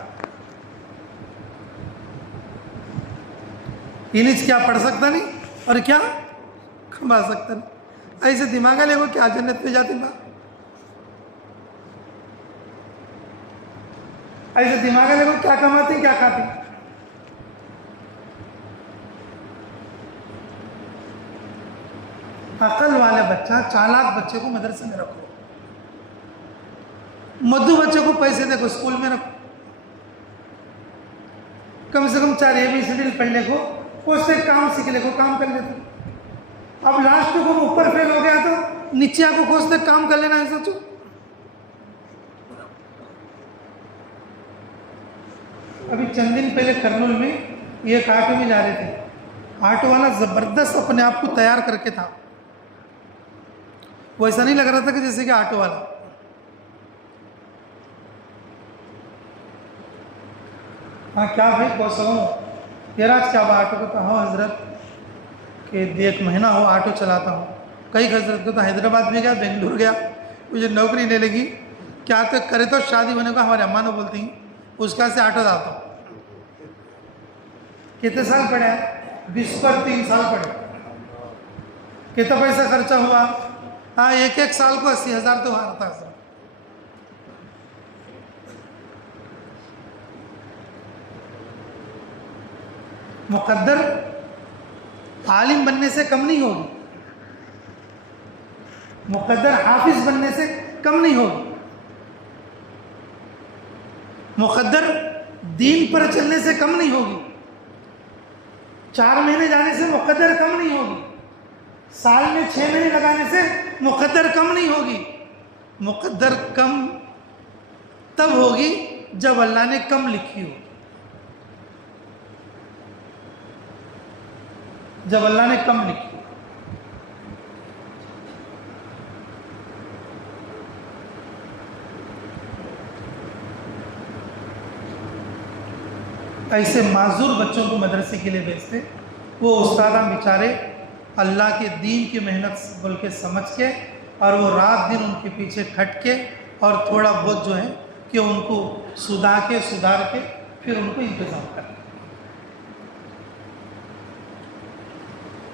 انہیں کیا پڑھ سکتا نہیں اور کیا کما سکتا نہیں. ایسے دماغ لے وہ کیا جنت پہ جاتے ماں، ایسے دماغ لے وہ کیا کماتے کیا کھاتے. عقل والا بچہ، چالاک بچے کو مدرسے میں رکھو، مدو بچے کو پیسے دے کو اسکول میں رکھو، کم سے کم 4 ABCD پڑھ لے کو، اس سے کام سیکھ لے کو، کام کر لیتے. اب لاسٹ کو اوپر فیل ہو گیا تو نیچے آپ کو کھوجتے کام کر لینا ہے. سوچو ابھی چند دن پہلے کرنول میں یہ کہا کہ بھی جا رہے تھے آٹو والا زبردست اپنے آپ کو تیار کر کے تھا. وہ ایسا نہیں لگ رہا تھا کہ جیسے کہ آٹو والا. ہاں کیا بھائی بہت ہوں یار آج کیا ہوا آٹو کو؟ تو ہاں حضرت کہ 1 مہینہ ہو آٹو چلاتا ہوں. کئی حضرت کو تو حیدرآباد بھی گیا، بنگلور گیا، مجھے نوکری نہیں لگی. کیا تو کرے تو شادی ہونے کا ہمارے اماں نے بولتی ہیں اس کا سے آٹو ڈالتا ہوں. کتنے سال پڑے ہیں؟ 20 پر 3 سال پڑے. کتنا پیسہ خرچہ ہوا؟ ہاں ایک سال کو 80,000 تو آتا ہے. مقدر عالم بننے سے کم نہیں ہوگی، مقدر حافظ بننے سے کم نہیں ہوگی، مقدر دین پر چلنے سے کم نہیں ہوگی، 4 مہینے جانے سے مقدر کم نہیں ہوگی، سال میں 6 مہینے لگانے سے مقدر کم نہیں ہوگی. مقدر کم تب ہوگی جب اللہ نے کم لکھی ہو. جب اللہ نے کم لکھی. ایسے معذور بچوں کو مدرسے کے لیے بھیجتے، وہ استاداں بیچارے اللہ کے دین کی محنت بول کے سمجھ کے، اور وہ رات دن ان کے پیچھے کھٹ کے اور تھوڑا بہت جو ہے کہ ان کو سدھار کے پھر ان کو انتظام کرتے.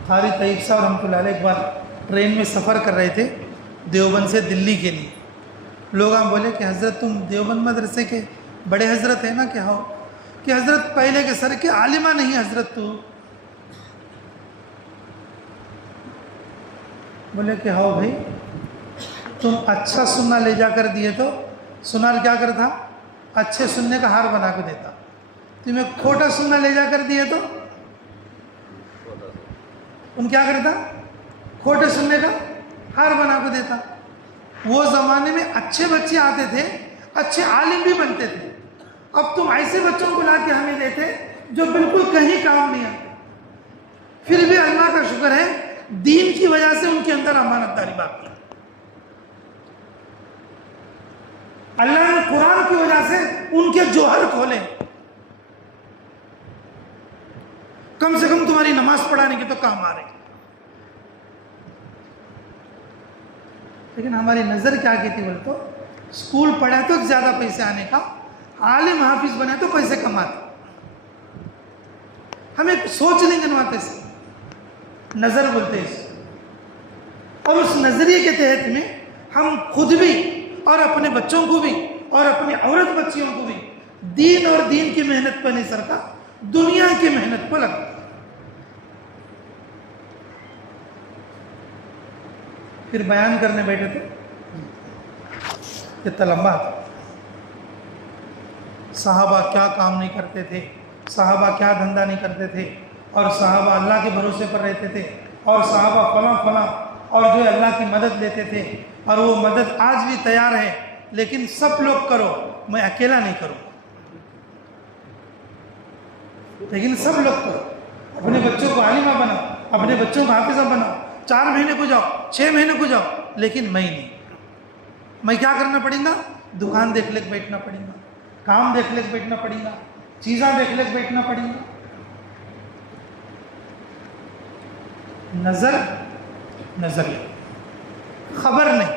قاری طیب صاحب رحمۃ اللہ علیہ ایک بار ٹرین میں سفر کر رہے تھے دیوبند سے دلی کے لیے. لوگ بولے کہ حضرت تم دیوبند مدرسے کے بڑے حضرت ہیں نا؟ کہ ہاں. کہ حضرت پہلے کے سر کے عالمہ نہیں حضرت تو. بولے کہ ہاں بھائی تم اچھا سننا لے جا کر دیے تو سنار کیا کرتا؟ اچھے سننے کا ہار بنا کے دیتا. تمہیں کھوٹا سننا لے جا کر دیے تو ان کیا کرتا؟ کھوٹے سننے کا ہار بنا کے دیتا. وہ زمانے میں اچھے بچے آتے تھے، اچھے عالم بھی بنتے تھے. اب تم ایسے بچوں کو لا کے ہمیں دیتے جو بالکل کہیں کام نہیں آتے. پھر بھی اللہ کا شکر ہے دین کی وجہ سے ان کے اندر امانت داری باقی ہے. اللہ نے قرآن کی وجہ سے ان کے جوہر کھولے. کم سے کم تمہاری نماز پڑھانے کی تو کام آ رہی. لیکن ہماری نظر کیا کی تھی بولے تو اسکول پڑھا تو زیادہ پیسے آنے کا، عالم حافظ بنے تو پیسے کماتے. ہمیں سوچ نہیں گنواتے سے نظر بولتے اس. اور اس نظریے کے تحت میں ہم خود بھی اور اپنے بچوں کو بھی اور اپنی عورت بچیوں کو بھی دین اور دین کی محنت پہ نہیں سرتا، دنیا کی محنت پہ لگتا. پھر بیان کرنے بیٹھے تھے اتنا لمبا تھا. صحابہ کیا کام نہیں کرتے تھے، صحابہ کیا دھندا نہیں کرتے تھے، اور صحابہ اللہ کے بھروسے پر رہتے تھے، اور صحابہ فلاں اور جو اللہ کی مدد لیتے تھے، اور وہ مدد آج بھی تیار ہے. لیکن سب لوگ کرو، میں اکیلا نہیں کروں. لیکن سب لوگ کرو. اپنے بچوں کو عالمہ بناؤ، اپنے بچوں کو حافظہ بناؤ. 4 مہینے کو جاؤ، 6 مہینے کو جاؤ، لیکن میں نہیں. میں کیا کرنا پڑے گا؟ دکان دیکھ لے کے بیٹھنا پڑے گا، کام دیکھ لے کے بیٹھنا پڑے گا، چیزاں دیکھ لے کے بیٹھنا پڑے گا. نظر خبر نہیں،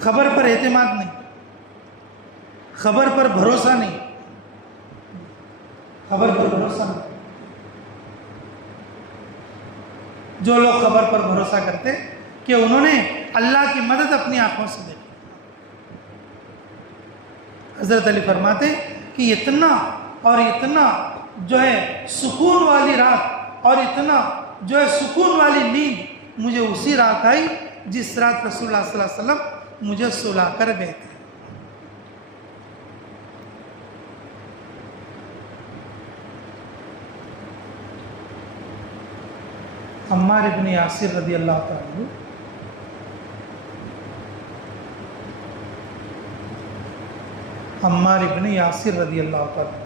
خبر پر اعتماد نہیں، خبر پر بھروسہ نہیں، خبر پر بھروسہ نہیں. جو لوگ خبر پر بھروسہ کرتے کہ انہوں نے اللہ کی مدد اپنی آنکھوں سے دیکھی. حضرت علی فرماتے کہ اتنا اور اتنا جو ہے سکون والی رات اور اتنا جو ہے سکون والی نیند مجھے اسی رات آئی جس رات رسول اللہ صلی اللہ علیہ وسلم مجھے سلا کر گئے تھے. عمار ابن یاسر رضی اللہ تعالیٰ عمار ابن یاسر رضی اللہ تعالیٰ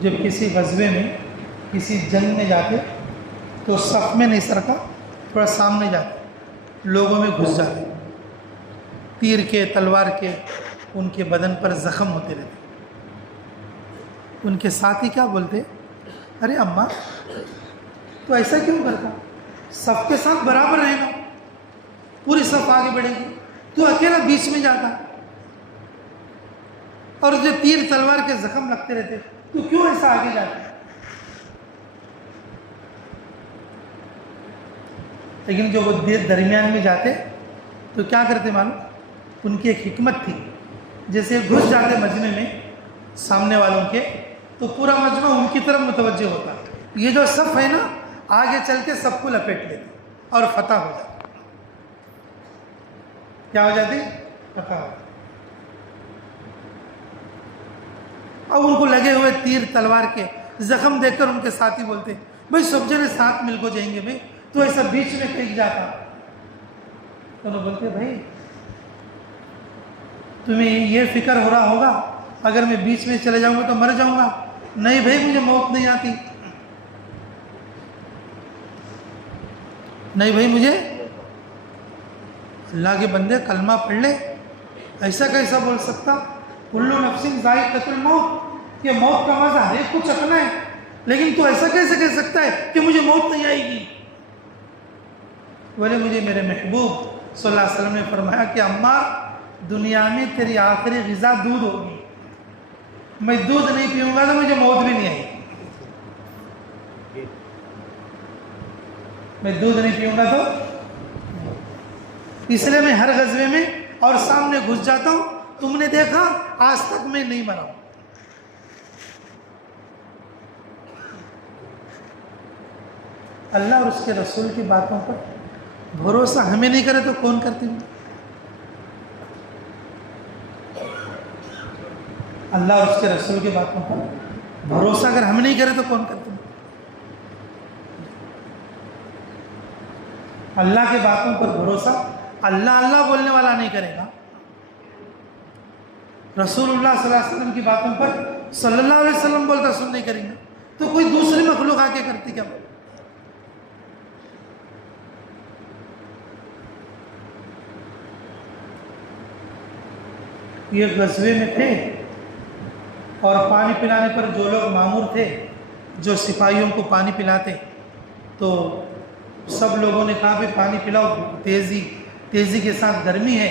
جب کسی غزوے میں کسی جنگ میں جاتے تو صف میں نہیں سرکا، تھوڑا سامنے جاتے، لوگوں میں گھس جاتے، تیر کے تلوار کے ان کے بدن پر زخم ہوتے رہتے۔ ان کے ساتھی کیا بولتے، ارے اماں تو ایسا کیوں کرتا، صف کے ساتھ برابر رہنا، پوری صف آگے بڑھے گی، تو اکیلا بیچ میں جاتا، اور جو تیر تلوار کے زخم لگتے رہتے تو کیوں ایسا آگے جاتا۔ لیکن جو وہ درمیان میں جاتے تو کیا کرتے معلوم، ان کی ایک حکمت تھی، جیسے گھس جاتے مجمع میں سامنے والوں کے تو پورا مجمع ان کی طرف متوجہ ہوتا، یہ جو صف ہے نا آگے چل کے سب کو لپیٹ لیتے اور فتح ہو جاتی۔ کیا ہو جاتی؟ فتح ہو جاتی۔ اب ان کو لگے ہوئے تیر تلوار کے زخم دیکھ کر ان کے ساتھی بولتے، بھائی سب جنے ساتھ مل کو جائیں گے بھائی، تو ایسا بیچ میں پھینک جاتا۔ تو انہوں بولتے، بھائی تمہیں یہ فکر ہو رہا ہوگا اگر میں بیچ میں چلے جاؤں گا تو مر جاؤں گا۔ نہیں بھائی، مجھے موت نہیں آتی، نہیں بھائی، مجھے اللہ کے بندے کلمہ پڑھ لے، ایسا کیسا بول سکتا، کلو نفس ذائقۃ الموت، یہ موت کا مزہ ہر ایک کو چکھنا ہے، لیکن تو ایسا کیسے کہہ سکتا ہے کہ مجھے موت نہیں آئے گی۔ بولے مجھے میرے محبوب صلی اللہ علیہ وسلم نے فرمایا کہ اماں دنیا میں تیری آخری غذا دودھ ہوگی، میں دودھ نہیں پیوں گا تو مجھے موت بھی نہیں آئے گی، میں دودھ نہیں پیوں گا تو، اس لیے میں ہر غزوے میں اور سامنے گھس جاتا ہوں۔ تم نے دیکھا آج تک میں نہیں مرا ہوں۔ اللہ اور اس کے رسول کی باتوں پر بھروسہ ہمیں نہیں کرے تو کون کرتی ہوں؟ اللہ اور اس کے رسول کی باتوں پر بھروسہ اگر ہم نہیں کرے تو کون کرتے ہیں؟ اللہ کے باتوں پر بھروسہ اللہ اللہ بولنے والا نہیں کرے گا، رسول اللہ صلی اللہ علیہ وسلم کی باتوں پر صلی اللہ علیہ وسلم بولتا سن نہیں کریں گے تو کوئی دوسری مخلوق آ کے کرتی کیا؟ یہ غزوے میں تھے اور پانی پلانے پر جو لوگ مامور تھے، جو سپاہیوں کو پانی پلاتے، تو سب لوگوں نے کہا بھی پانی پلاؤ، تیزی کے ساتھ گرمی ہے،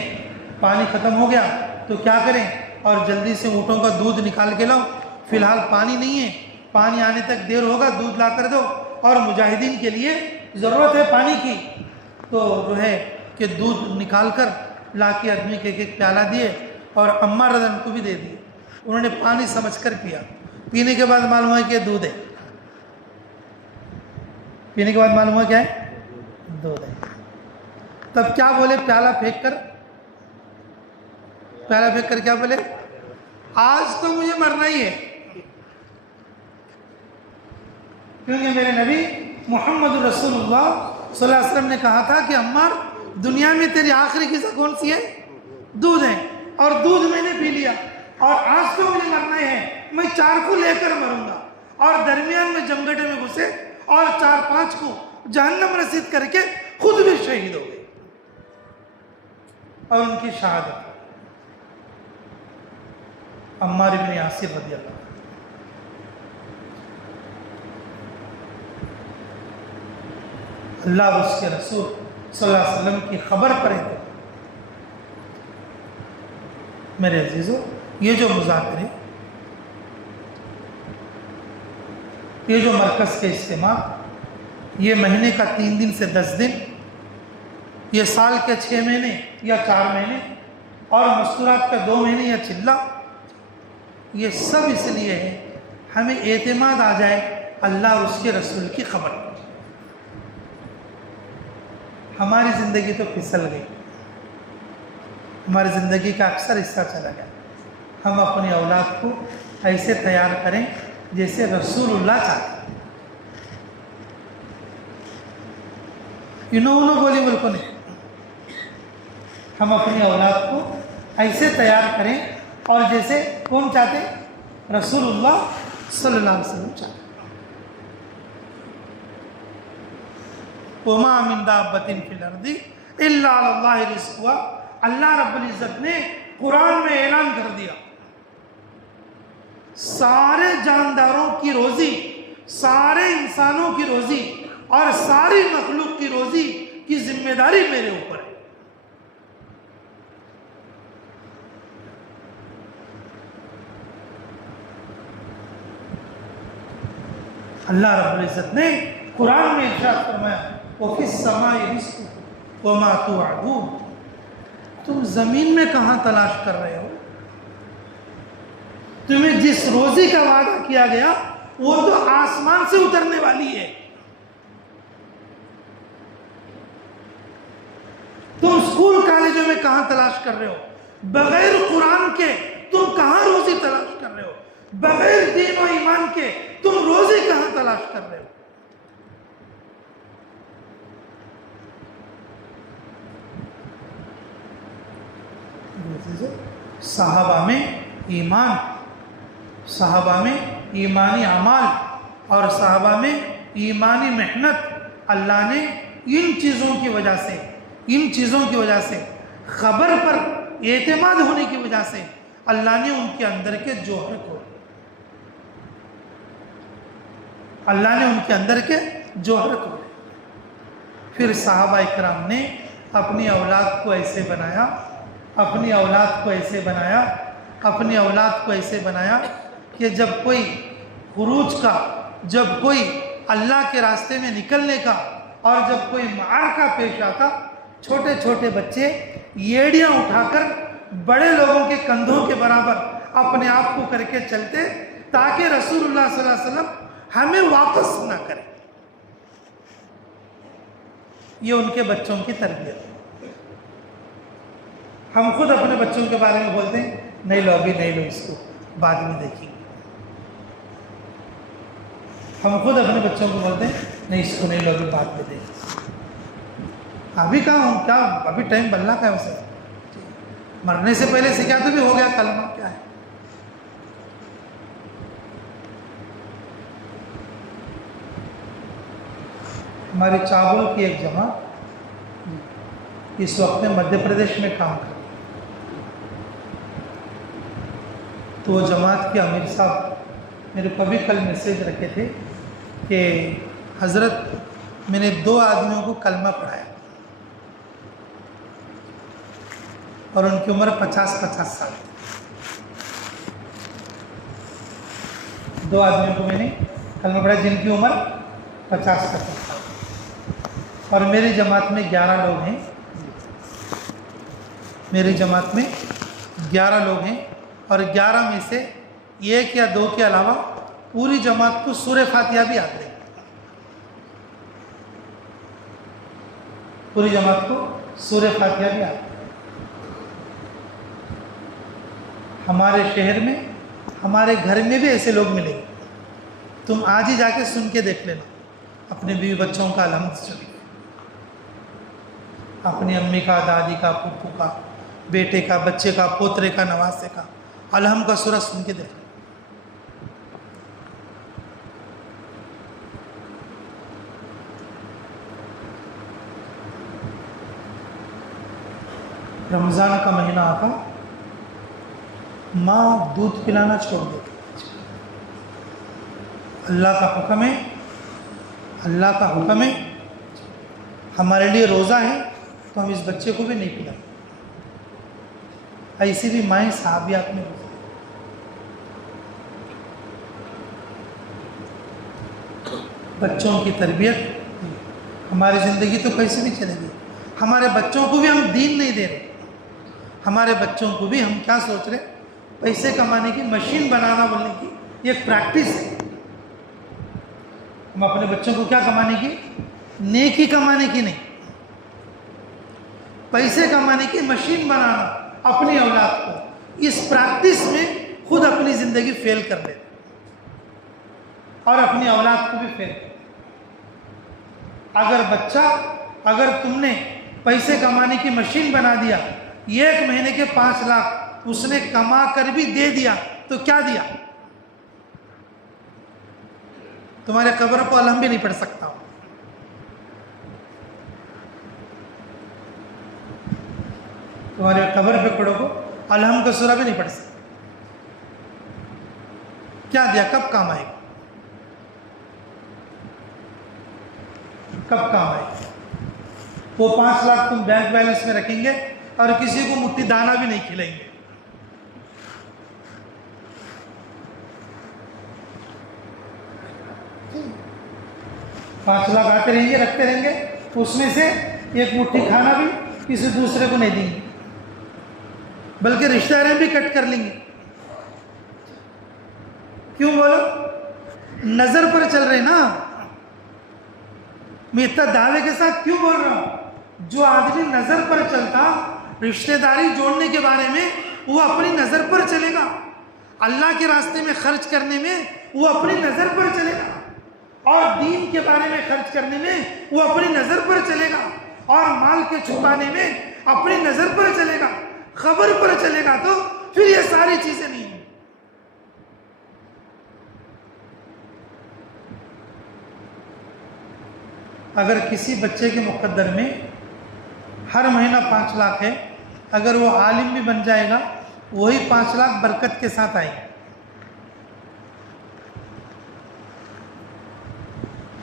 پانی ختم ہو گیا تو کیا کریں، اور جلدی سے اونٹوں کا دودھ نکال کے لاؤ، فی الحال پانی نہیں ہے، پانی آنے تک دیر ہوگا، دودھ لا کر دو، اور مجاہدین کے لیے ضرورت ہے پانی کی، تو جو ہے کہ دودھ نکال کر لا کے آدمی کے ایک پیالہ دیے اور عمار رضی اللہ عنہ کو بھی دے دیے۔ انہوں نے پانی سمجھ کر پیا، پینے کے بعد معلوم ہوا کہ دودھ ہے، پینے کے بعد معلوم ہوا کیا ہے، دودھ ہے۔ تب کیا بولے، پیالہ پھینک کر کیا بولے، آج تو مجھے مرنا ہی ہے، کیونکہ میرے نبی محمد رسول اللہ صلی اللہ علیہ وسلم نے کہا تھا کہ عمار دنیا میں تیری آخری غذا کون سی ہے، دودھ ہے، اور دودھ میں نے پی لیا، اور آج تو مجھے مرنا ہی ہے، میں 4 کو لے کر مروں گا، اور درمیان میں جمگٹے میں گھسے اور 4-5 کو جہنم رسید کر کے خود بھی شہید ہو گئے، اور ان کی شہادت عمار بن یاسر رضی اللہ عنہ۔ اللہ اور اس کے رسول صلی اللہ علیہ وسلم کی خبر پڑے تھے۔ میرے عزیزو، یہ جو مذاکرے، یہ جو مرکز کے اجتماع، یہ مہینے کا 3 دن سے 10 دن، یہ سال کے 6 مہینے یا 4 مہینے، اور مستورات کا 2 مہینے یا چلہ، یہ سب اس لیے ہے ہمیں اعتماد آ جائے اللہ اور اس کے رسول کی خبر پر۔ ہماری زندگی تو پھسل گئی، ہماری زندگی کا اکثر حصہ چلا گیا۔ ہم اپنی اولاد کو ایسے تیار کریں جیسے رسول اللہ چاہتے ہیں۔ انہوں بولی ملکوں نے، ہم اپنی اولاد کو ایسے تیار کریں اور جیسے کون چاہتے ہیں، رسول اللہ صلی اللہ علیہ وسلم چاہتے. وَمَا مِن دَابَّةٍ فِي الْأَرْضِ إِلَّا عَلَى اللَّهِ رِزْقُهَا. اللہ رب العزت نے قرآن میں اعلان کر دیا سارے جانداروں کی روزی، سارے انسانوں کی روزی اور ساری مخلوق کی روزی کی ذمہ داری میرے اوپر ہے. اللہ رب العزت نے قرآن میں ارشاد فرمایا وَفِي السَّمَاءِ رِزْقُكُمْ وَمَا تُوعَدُونَ. تم زمین میں کہاں تلاش کر رہے ہو؟ تمہیں جس روزی کا وعدہ کیا گیا وہ تو آسمان سے اترنے والی ہے. تم اسکول کالجوں میں کہاں تلاش کر رہے ہو؟ بغیر قرآن کے تم کہاں روزی تلاش کر رہے ہو؟ بغیر دین و ایمان کے تم روزی کہاں تلاش کر رہے ہو؟ صحابہ میں ایمان، صحابہ میں ایمانی اعمال اور صحابہ میں ایمانی محنت، اللہ نے ان چیزوں کی وجہ سے خبر پر اعتماد ہونے کی وجہ سے اللہ نے ان کے اندر کے جوہر کو پھر صحابہ اکرام نے اپنی اولاد کو ایسے بنایا کہ جب کوئی خروج کا، جب کوئی اللہ کے راستے میں نکلنے کا اور جب کوئی معرکہ پیش آتا، چھوٹے چھوٹے بچے ایڑیاں اٹھا کر بڑے لوگوں کے کندھوں کے برابر اپنے آپ کو کر کے چلتے تاکہ رسول اللہ صلی اللہ علیہ وسلم ہمیں واپس نہ کرے. یہ ان کے بچوں کی تربیت. ہم خود اپنے بچوں کے بارے میں بولتے ہیں نہیں لو ابھی نہیں لو، اس کو بعد میں دیکھیں گے. ہم خود اپنے بچوں کو بولتے ہیں نہیں اس کو نہیں لو ابھی بعد میں دیکھیں گے. ابھی کہاں ہوں، کیا ابھی ٹائم بننا کا ہے اسے، مرنے سے پہلے سکھا تو بھی ہو گیا کلمہ کیا ہے. ہماری چاول کی ایک جماعت اس وقت میں مدھیہ پردیش میں کام کرتی، تو وہ جماعت کے امیر صاحب میرے کو بھی کل میسیج رکھے تھے کہ حضرت میں نے 2 آدمیوں کو کلمہ پڑھایا اور ان کی عمر 50 سال. 2 آدمیوں کو میں نے کلمہ پڑھایا جن کی عمر 50 سال، اور میری جماعت میں 11 لوگ ہیں. میری جماعت میں 11 لوگ ہیں اور 11 میں سے 1 یا 2 کے علاوہ پوری جماعت کو سورہ فاتحہ بھی آتے ہیں. پوری جماعت کو سورہ فاتحہ بھی آتے ہیں. ہمارے شہر میں، ہمارے گھر میں بھی ایسے لوگ ملیں گے. تم آج ہی جا کے سن کے دیکھ لینا اپنے بیوی بچوں کا الحمد شریف، اپنی امی کا، دادی کا، پھپھو کا، بیٹے کا، بچے کا، پوترے کا، نواسے کا الحمد کا سورہ سن کے دیکھ. رمضان کا مہینہ آتا، ماں دودھ پلانا چھوڑ دیتی. اللہ کا حکم ہے ہمارے لیے روزہ ہے تو ہم اس بچے کو بھی نہیں پلائیں. ایسی بھی مائیں صحابیات میں ہوتی. بچوں کی تربیت، ہماری زندگی تو کیسے بھی چلے گی. ہمارے بچوں کو بھی ہم دین نہیں دے رہے. ہمارے بچوں کو بھی ہم کیا سوچ رہے، پیسے کمانے کی مشین بنانا بولنے کی یہ ایک پریکٹس ہے. ہم اپنے بچوں کو کیا کمانے کی، نیکی کمانے کی نہیں، پیسے کمانے کی مشین بنانا اپنی اولاد کو. اس پریکٹس میں خود اپنی زندگی فیل کر لیتے اور اپنی اولاد کو بھی فیل کر. اگر تم نے پیسے کمانے کی مشین بنا دیا، 1 مہینے کے 5 لاکھ اس نے کما کر بھی دے دیا تو کیا دیا؟ تمہارے قبر کو الحم بھی نہیں پڑھ سکتا ہوں. تمہارے قبر پہ کھڑو کو الحم کا سورہ بھی نہیں پڑھ سکتا. کیا دیا؟ کب کام آئے گا؟ کب کام آئے گا؟ وہ 5 لاکھ تم بینک بیلنس میں رکھیں گے اور کسی کو مٹھی دانہ بھی نہیں کھلائیں گے. پانچ لاکھ آتے رہیں گے، رکھتے رہیں گے، اس میں سے ایک مٹھی کھانا بھی کسی دوسرے کو نہیں دیں گے، بلکہ رشتہ دار بھی کٹ کر لیں گے. کیوں بولو؟ نظر پر چل رہے نا. میں اتنا دعوے کے ساتھ کیوں بول رہا ہوں؟ جو آدمی نظر پر چلتا رشتہ داری جوڑنے کے بارے میں، وہ اپنی نظر پر چلے گا. اللہ کے راستے میں خرچ کرنے میں وہ اپنی نظر پر چلے گا، اور دین کے بارے میں خرچ کرنے میں وہ اپنی نظر پر چلے گا، اور مال کے چھپانے میں اپنی نظر پر چلے گا. خبر پر چلے گا تو پھر یہ ساری چیزیں نہیں ہیں. اگر کسی بچے کے مقدر میں ہر مہینہ 5 لاکھ ہے، اگر وہ عالم بھی بن جائے گا وہی 5 لاکھ برکت کے ساتھ آئے گا.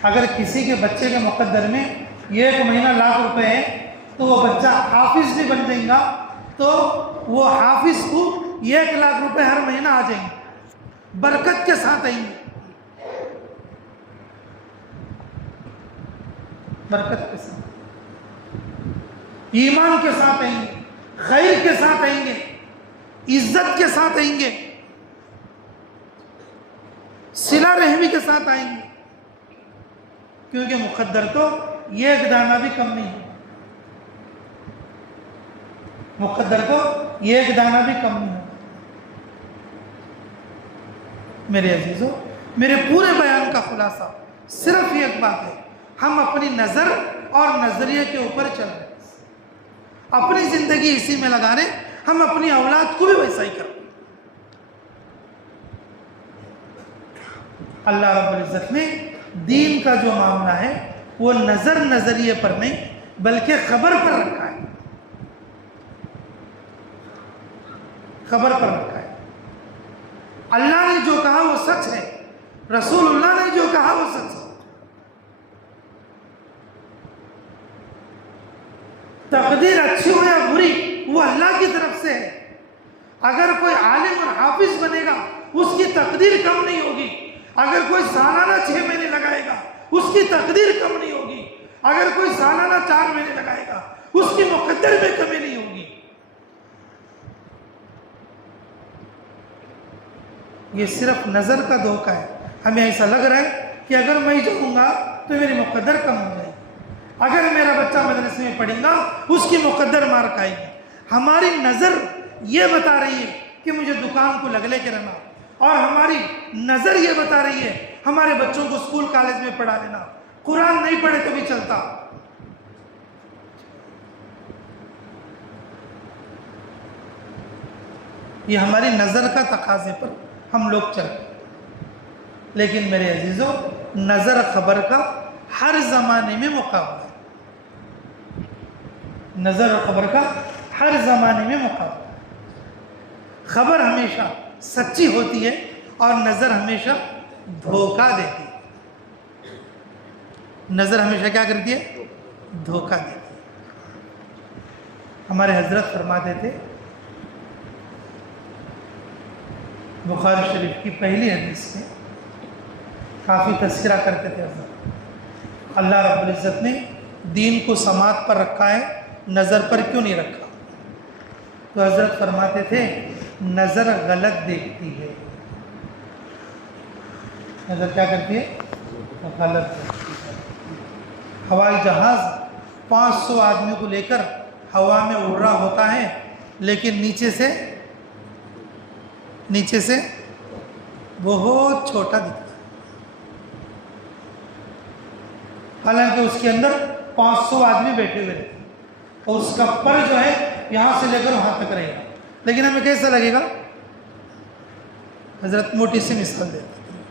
اگر کسی کے بچے کے مقدر میں 1 مہینہ 1 لاکھ روپے ہے تو وہ بچہ حافظ بھی بن جائے گا تو وہ حافظ کو 1 لاکھ روپے ہر مہینہ آ جائیں گے، برکت کے ساتھ آئیں گے. برکت کے ساتھ، ایمان کے ساتھ آئیں گے، خیر کے ساتھ آئیں گے، عزت کے ساتھ آئیں گے، صلہ رحمی کے ساتھ آئیں گے. کیونکہ مقدر تو 1 دانہ بھی کم نہیں ہے. مقدر کو 1 دانہ بھی کم نہیں ہے. میرے عزیزو، میرے پورے بیان کا خلاصہ صرف ایک بات ہے، ہم اپنی نظر اور نظریے کے اوپر چل رہے ہیں، اپنی زندگی اسی میں لگا رہے ہیں، ہم اپنی اولاد کو بھی ویسا ہی کریں. اللہ رب العزت نے دین کا جو معاملہ ہے وہ نظریے پر نہیں بلکہ خبر پر رکھا ہے. خبر پر رکھا ہے. اللہ نے جو کہا وہ سچ ہے، رسول اللہ نے جو کہا وہ سچ ہے. تقدیر اچھی ہو یا بری وہ اللہ کی طرف سے ہے. اگر کوئی عالم اور حافظ بنے گا اس کی تقدیر کم نہیں ہوگی. اگر کوئی سالانہ 6 مہینے لگائے گا اس کی تقدیر کم نہیں ہوگی. اگر کوئی سالانہ 4 مہینے لگائے گا اس کی مقدر میں کمی نہیں ہوگی. یہ صرف نظر کا دھوکہ ہے. ہمیں ایسا لگ رہا ہے کہ اگر میں جاؤں گا تو میری مقدر کم ہو جائے گی، اگر میرا بچہ مدرسے میں پڑھے گا اس کی مقدر مارک آئے گی. ہماری نظر یہ بتا رہی ہے کہ مجھے دکان کو لگ لے کے رہنا، اور ہماری نظر یہ بتا رہی ہے ہمارے بچوں کو اسکول کالج میں پڑھا لینا، قرآن نہیں پڑھے تو بھی چلتا. یہ ہماری نظر کا تقاضے پر ہم لوگ چل رہے. لیکن میرے عزیزو، نظر خبر کا ہر زمانے میں مقابلہ ہے. نظر خبر کا ہر زمانے میں مقابلہ ہے. خبر ہمیشہ سچی ہوتی ہے اور نظر ہمیشہ دھوکہ دیتی ہے. نظر ہمیشہ کیا کرتی ہے؟ دھوکہ دیتی ہے. ہمارے حضرت فرماتے تھے، بخاری شریف کی پہلی حدیث میں کافی تذکرہ کرتے تھے حضرت، اللہ رب العزت نے دین کو سماعت پر رکھا ہے، نظر پر کیوں نہیں رکھا؟ تو حضرت فرماتے تھے نظر غلط دیکھتی ہے. نظر کیا کرتی ہے؟ غلط دیکھتی ہے. ہوائی جہاز 500 آدمی کو لے کر ہوا میں اڑ رہا ہوتا ہے، لیکن نیچے سے بہت چھوٹا دکھتا ہے. حالانکہ اس کے اندر 500 آدمی بیٹھے ہوئے رہتے ہیں اور اس کا پر جو ہے یہاں سے لے کر وہاں تک رہے گا، لیکن ہمیں کیسا لگے گا؟ حضرت موٹی سی مثال دیتے ہیں،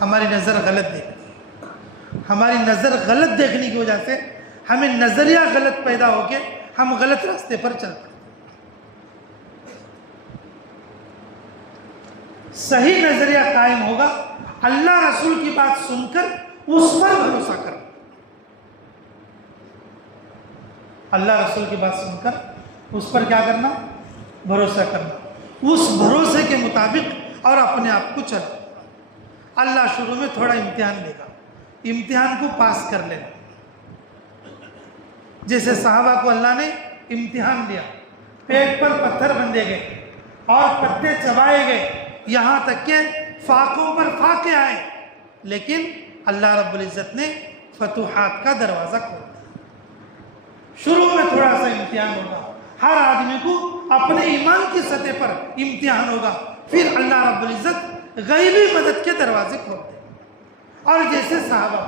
ہماری نظر غلط دیکھتی ہے. ہماری نظر غلط دیکھنے کی وجہ سے ہمیں نظریہ غلط پیدا ہو کے ہم غلط راستے پر چل پڑتے. صحیح نظریہ قائم ہوگا, اللہ رسول کی بات سن کر اس پر بھروسہ کرنا. اللہ رسول کی بات سن کر اس پر کیا کرنا؟ بھروسہ کرنا. اس بھروسے کے مطابق اور اپنے آپ کو چلنا. اللہ شروع میں تھوڑا امتحان لے گا, امتحان کو پاس کر لینا. جیسے صحابہ کو اللہ نے امتحان دیا, پیٹ پر پتھر بندھے گئے اور پتے چبائے گئے, یہاں تک کہ فاقوں پر فاقے آئے, لیکن اللہ رب العزت نے فتوحات کا دروازہ کھول دیا. شروع میں تھوڑا سا امتحان ہوگا, ہر آدمی کو اپنے ایمان کی سطح پر امتحان ہوگا, پھر اللہ رب العزت غیبی مدد کے دروازے کھول دے. اور جیسے صحابہ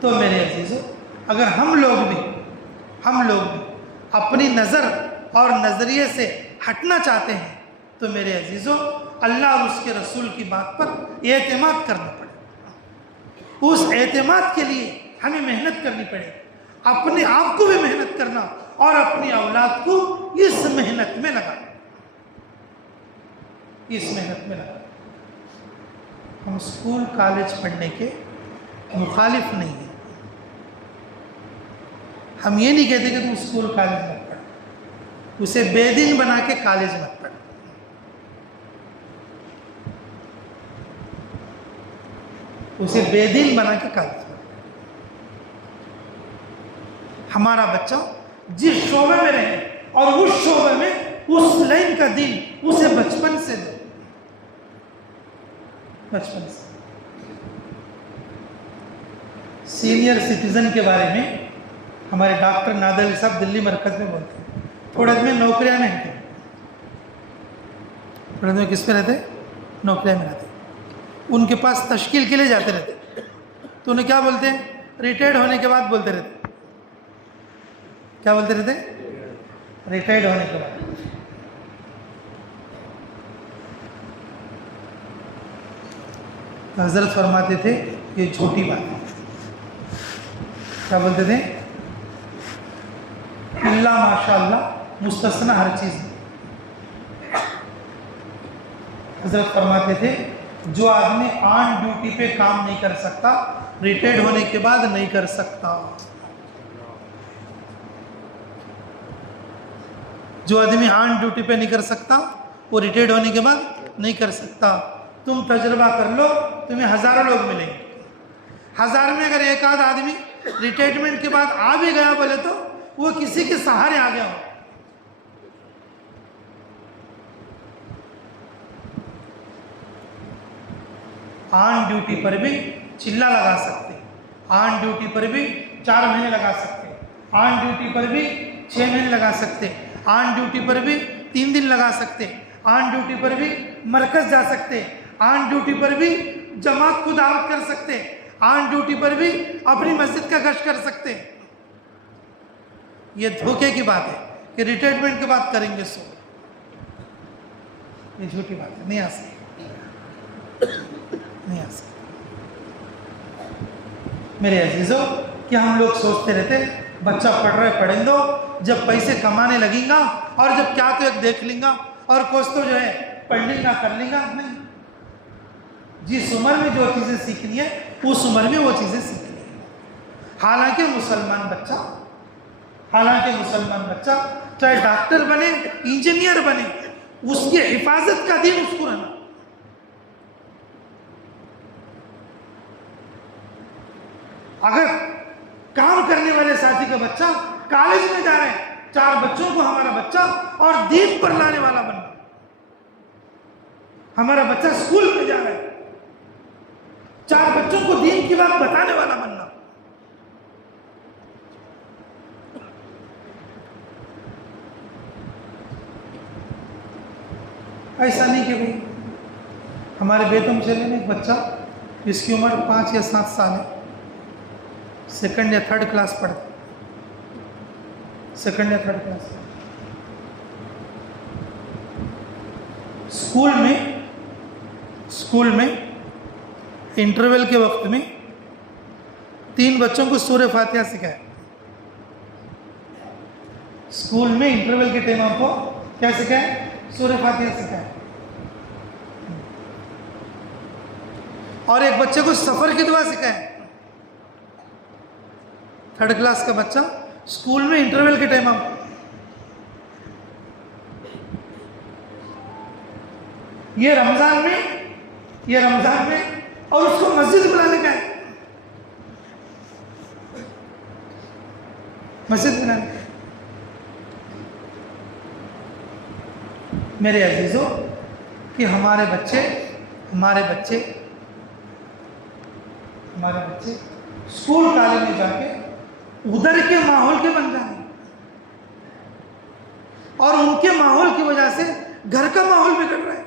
تو میرے عزیزو, اگر ہم لوگ بھی اپنی نظر اور نظریے سے ہٹنا چاہتے ہیں تو میرے عزیزو اللہ اور اس کے رسول کی بات پر اعتماد کرنا پڑے. اس اعتماد کے لیے ہمیں محنت کرنی پڑے, اپنے آپ کو بھی محنت کرنا اور اپنی اولاد کو اس محنت میں لگانا. ہم اسکول کالج پڑھنے کے مخالف نہیں ہیں. ہم یہ نہیں کہتے کہ تم اسکول کالج مت پڑھ, اسے بے دین بنا کے کالج مت پڑھ. اسے بے دین بنا کے کالج مت پڑھ. ہمارا بچہ جس شعبے میں رہے اور اس شعبے میں اس لائن کا دین اسے بچپن سے دو. سینئر سٹیزن کے بارے میں ہمارے ڈاکٹر نادر علی صاحب دلی مرکز میں بولتے ہیں, تھوڑے میں نوکریاں میں رہتے, تھوڑے میں کس پہ رہتے؟ نوکریاں میں رہتے. ان کے پاس تشکیل کے لیے جاتے رہتے, تو انہیں کیا بولتے ہیں؟ ریٹائرڈ ہونے کے بعد بولتے رہتے. کیا بولتے رہتے؟ ریٹائرڈ ہونے کے بعد. حضرت فرماتے تھے یہ جھوٹی بات ہے. کیا بولتے تھے؟ اللہ ماشاء اللہ مستثنا ہر چیز ہے. حضرت فرماتے تھے جو آدمی آن ڈیوٹی پہ کام نہیں کر سکتا ریٹائرڈ ہونے کے بعد نہیں کر سکتا. جو آدمی آن ڈیوٹی پہ نہیں کر سکتا وہ ریٹائرڈ ہونے کے بعد نہیں کر سکتا. تم تجربہ کر لو, تمہیں ہزاروں لوگ ملیں گے. 1000 میں اگر ایک آدھ آدمی ریٹائرمنٹ کے بعد آ بھی گیا بولے تو وہ کسی کے سہارے آ گیا ہو. آن ڈیوٹی پر بھی چلا لگا سکتے, آن ڈیوٹی پر بھی 4 مہینے لگا سکتے, آن ڈیوٹی پر بھی 6 مہینے لگا سکتے, آن ڈیوٹی پر بھی 3 دن لگا سکتے, آن ڈیوٹی پر بھی مرکز جا سکتے, آن ڈیوٹی پر بھی جماعت کو دعوت کر سکتے, آن ڈیوٹی پر بھی اپنی مسجد کا گشت کر سکتے. یہ دھوکے کی بات ہے کہ ریٹائرمنٹ کے بعد کریں گے, سو یہ جھوٹی بات ہے, نہیں آ سکتی. میرے عزیزو, کہ ہم لوگ سوچتے رہتے بچہ پڑھ رہے پڑھیں دو, جب پیسے کمانے لگیں گا اور جب کیا تو ایک دیکھ لیں گا اور کچھ تو جو ہے پڑھ لیں گا کر لیں گا. نہیں, جس عمر میں جو چیزیں سیکھنی ہے اس عمر میں وہ چیزیں سیکھنی ہے. حالانکہ مسلمان بچہ چاہے ڈاکٹر بنے انجینئر بنے, اس کی حفاظت کا دین اس کو رہنا. اگر کام کرنے والے ساتھی کا بچہ کالج میں جا رہے ہیں, 4 بچوں کو ہمارا بچہ اور دین پر لانے والا بننا. ہمارا بچہ اسکول میں جا رہا ہے, 4 بچوں کو دین کی بات بتانے والا بننا. ایسا نہیں کہ بھائی ہمارے بیتم چلے میں ایک بچہ جس کی عمر 5 یا 7 سال ہے, 2nd یا 3rd کلاس پڑھتا, 2nd یا 3rd کلاس. اسکول میں اسکول میں انٹرول کے وقت میں 3 بچوں کو سورہ فاتحہ سکھایا. اسکول میں انٹرول کے ٹائم آپ کو کیا سکھایا؟ سورہ فاتحہ سکھایا. اور ایک بچے کو سفر کی دعا سکھایا. 3rd کلاس کا بچہ اسکول میں انٹرول کے ٹائم آپ یہ رمضان میں اور اس کو مسجد بلانے کا ہے. مسجد بلانے کا. میرے عزیزوں کہ ہمارے بچے اسکول کالج میں جا کے ادھر کے ماحول کے بن جائیں اور ان کے ماحول کی وجہ سے گھر کا ماحول بگڑ رہا ہے.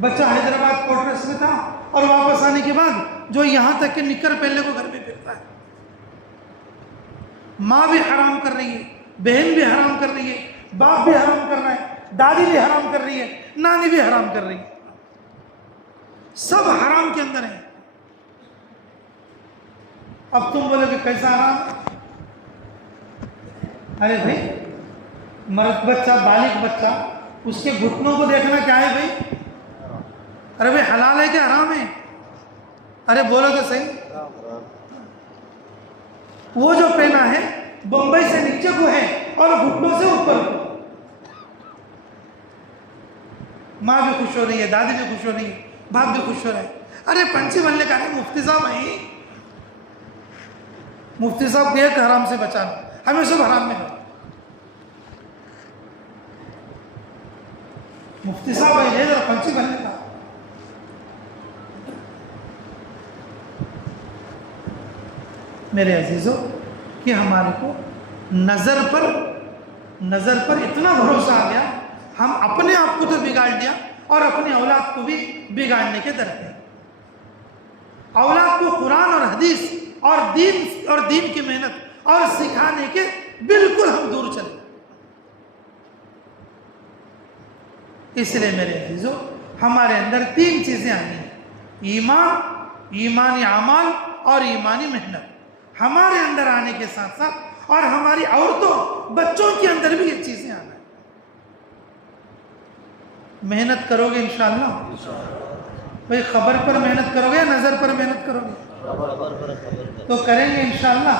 بچہ حیدرآباد کوٹرس میں تھا اور واپس آنے کے بعد جو یہاں تک کہ نکر پہلے کو گھر میں پھرتا ہے. ماں بھی حرام کر رہی ہے، بہن بھی حرام کر رہی ہے، باپ بھی حرام کر رہا ہے، دادی بھی حرام کر رہی ہے، نانی بھی حرام کر رہی ہے. سب حرام کے اندر ہیں. اب تم بولے کہ کیسا حرام؟ ارے بھائی مرد بچہ، بالغ بچہ، اس کے گھٹنوں کو دیکھنا کیا ہے بھائی؟ ارے بھائی حلال ہے کہ حرام ہے؟ ارے بولو تو صحیح. وہ جو پہنا ہے بمبئی سے نیچے کو ہے اور گھٹنوں سے اوپر کو. ماں بھی خوش ہو رہی ہے، دادی بھی خوش ہو رہی ہے، باپ بھی خوش ہو رہا ہے. ارے پنچی بننے کا نہیں، مفتی صاحب ہیں، مفتی صاحب کے ایک حرام سے بچانا، ہمیں سب حرام میں ہے. مفتی صاحب ہے یہ پنچی بننے کا. میرے عزیزوں کہ ہمارے کو نظر پر اتنا بھروسہ آ گیا، ہم اپنے آپ کو تو بگاڑ دیا اور اپنی اولاد کو بھی بگاڑنے کے در پہ. اولاد کو قرآن اور حدیث اور دین کی محنت اور سکھانے کے بالکل ہم دور چلے. اس لیے میرے عزیزوں ہمارے اندر 3 چیزیں آنی ہیں: ایمان، ایمانی اعمال اور ایمانی محنت. ہمارے اندر آنے کے ساتھ ساتھ اور ہماری عورتوں بچوں کے اندر بھی یہ چیزیں آنا ہے. محنت کرو گے انشاءاللہ؟ بھئی خبر پر محنت کرو گے یا نظر پر محنت کرو گے؟ تو کریں گے انشاءاللہ.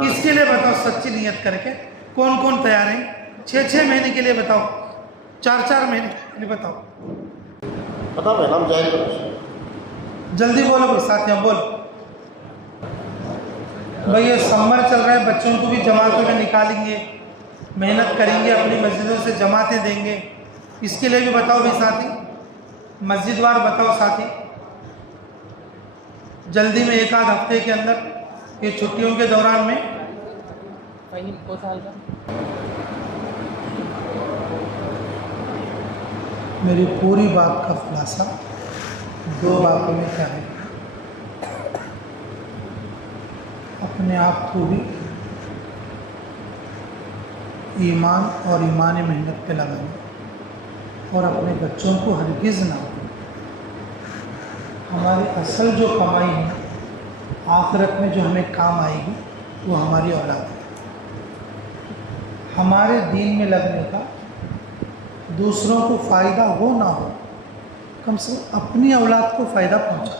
اس کے لیے بتاؤ سچی نیت کر کے کون تیار ہیں؟ 6 مہینے کے لیے بتاؤ، 4 مہینے کے لیے بتاؤ. جلدی بولو بھائی ساتھیاں، بولو. بھئی یہ سمر چل رہا ہے، بچوں کو بھی جماعتوں میں نکالیں گے، محنت کریں گے، اپنی مسجدوں سے جماعتیں دیں گے. اس کے لیے بھی بتاؤ بھائی ساتھی، مسجد وار بتاؤ ساتھی. جلدی میں 1 آدھ ہفتے کے اندر یہ چھٹیوں کے دوران میں میری پوری بات کا خلاصہ 2 باتوں میں کیا ہے: اپنے آپ کو بھی ایمان اور ایمانی محنت پہ لگانا اور اپنے بچوں کو ہرگز نہ. ہماری اصل جو کمائی ہے آخرت میں جو ہمیں کام آئے گی وہ ہماری اولاد ہے. ہمارے دین میں لگنے کا دوسروں کو فائدہ ہو نہ ہو، کم سے کم اپنی اولاد کو فائدہ پہنچا.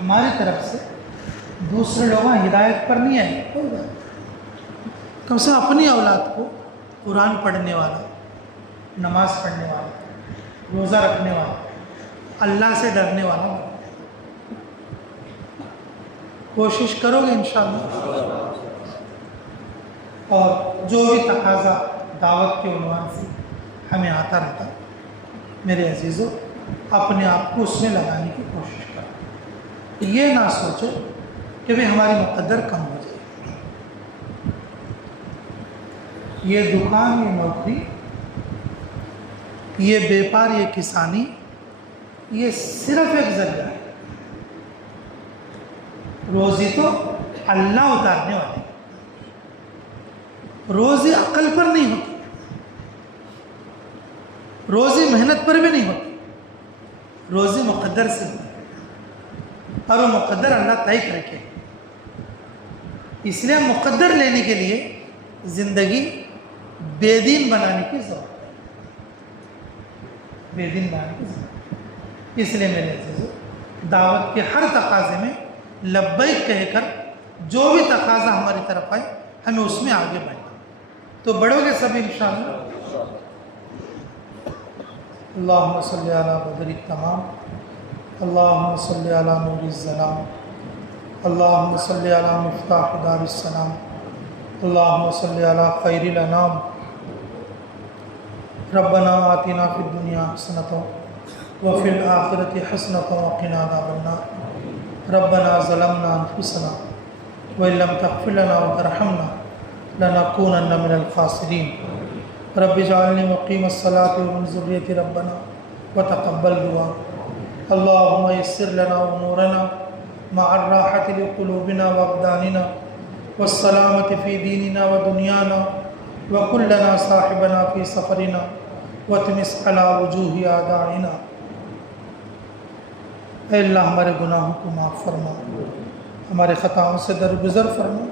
ہماری طرف سے دوسرے لوگ ہدایت پر نہیں آئے، کم سے کم اپنی اولاد کو قرآن پڑھنے والا، نماز پڑھنے والا، روزہ رکھنے والا، اللہ سے ڈرنے والا کوشش کرو گے انشاءاللہ. اور جو بھی تقاضا دعوت کے عنوان سے ہمیں آتا رہتا، میرے عزیزوں اپنے آپ کو اس میں لگانے کی کوشش کرو. یہ نہ سوچو کہ بھی ہماری مقدر کم ہو جائے. یہ دکان، یہ نوکری، یہ بیپار، یہ کسانی، یہ صرف ایک ذریعہ ہے. روزی تو اللہ اتارنے والے. روزی عقل پر نہیں ہوتی، روزی محنت پر بھی نہیں ہوتی، روزی مقدر سے ہوتی ہے، اور وہ مقدر اللہ طے کر کے۔ اس لیے مقدر لینے کے لیے زندگی بے دین بنانے کی ضرورت ہے، بے دین بنانے کی ضرورت ہے۔ اس لیے میرے عزیزو، دعوت کے ہر تقاضے میں لبیک کہہ کر جو بھی تقاضا ہماری طرف آئے ہمیں اس میں آگے بڑھنا۔ تو بڑھو گے سب انشاءاللہ۔ اللہم صلی علی بدر التمام، اللہم صلی علی نور الظلام، اللہم صلی علی مفتاح دار السلام، اللہم صلی علی خیر الانام۔ ربنا آتنا فی الدنیا حسنۃ وفی الآخرۃ حسنۃ وقنا عذاب النار۔ ربنا ظلمنا انفسنا وإن لم تغفر لنا وترحمنا لنكونن من الخاسرین۔ رب اجعلنی مقیم الصلاۃ ومن ذریتی ربنا وتقبل دعا۔ اللہم یسر لنا امورنا مع الراحۃ لقلوبنا وابداننا والسلامۃ فی دیننا ودنیانا، وکن لنا صاحبنا فی سفرنا وتمس علی وجوہ اعدائنا۔ اے اللہ ہمارے گناہوں کو معاف فرما، ہمارے خطاؤں سے درگزر فرما،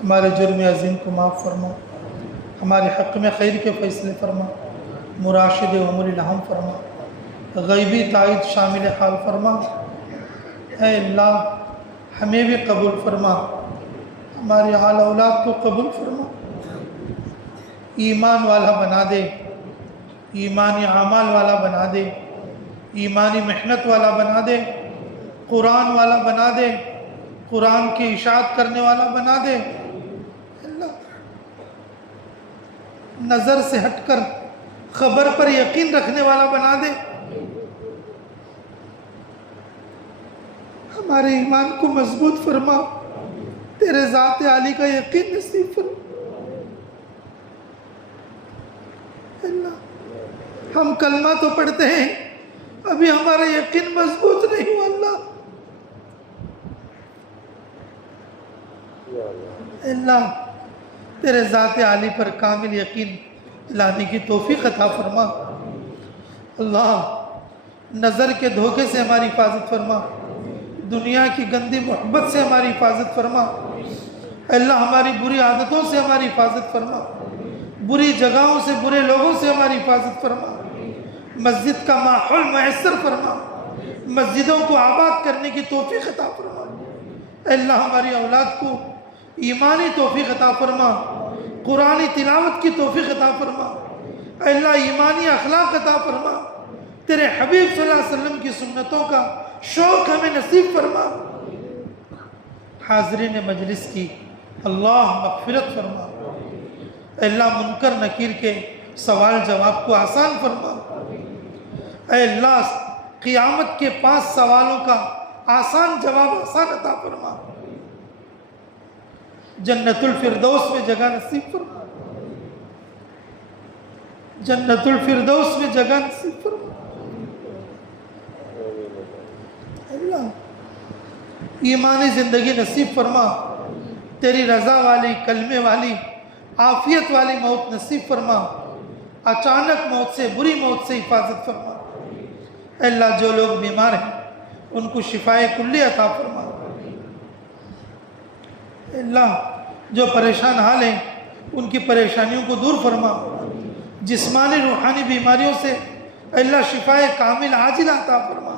ہمارے جرم عظیم کو معاف فرما، ہمارے حق میں خیر کے فیصلے فرما، مراشد امور الہم فرما، غیبی تائید شامل حال فرما۔ اے اللہ ہمیں بھی قبول فرما، ہمارے آل اولاد کو قبول فرما، ایمان والا بنا دے، ایمانی اعمال والا بنا دے، ایمانی محنت والا بنا دے، قرآن والا بنا دے، قرآن کی اشاعت کرنے والا بنا دے۔ اللہ نظر سے ہٹ کر خبر پر یقین رکھنے والا بنا دے، ہمارے ایمان کو مضبوط فرما، تیرے ذات عالی کا یقین نصیب فرما۔ اللہ ہم کلمہ تو پڑھتے ہیں، ابھی ہمارا یقین مضبوط نہیں ہوا۔ اللہ تیرے ذات عالی پر کامل یقین لانے کی توفیق عطا فرما۔ اللہ نظر کے دھوکے سے ہماری حفاظت فرما، دنیا کی گندی محبت سے ہماری حفاظت فرما۔ اللہ ہماری بری عادتوں سے ہماری حفاظت فرما، بری جگہوں سے، برے لوگوں سے ہماری حفاظت فرما، مسجد کا ماحول میسر فرما، مسجدوں کو آباد کرنے کی توفیق عطا فرما۔ اللہ ہماری اولاد کو ایمانی توفیق عطا فرما، قرآنی تلاوت کی توفیق عطا فرما۔ اللہ ایمانی اخلاق عطا فرما، تیرے حبیب صلی اللہ علیہ وسلم کی سنتوں کا شوق ہمیں نصیب فرما۔ حاضرین مجلس کی اللہ مغفرت فرما۔ اللہ منکر نکیر کے سوال جواب کو آسان فرما۔ اے اللہ قیامت کے 5 سوالوں کا آسان جواب آسان عطا فرما۔ جنت الفردوس میں جگہ نصیب فرما، جنت الفردوس میں جگہ نصیب فرما۔ اللہ ایمانی زندگی نصیب فرما، تیری رضا والی، کلمے والی، عافیت والی موت نصیب فرما، اچانک موت سے، بری موت سے حفاظت فرما۔ اے اللہ جو لوگ بیمار ہیں ان کو شفائے کلی عطا فرما۔ اے اللہ جو پریشان حال ہیں ان کی پریشانیوں کو دور فرما، جسمانی روحانی بیماریوں سے اے اللہ شفائے کامل عاجل عطا فرما۔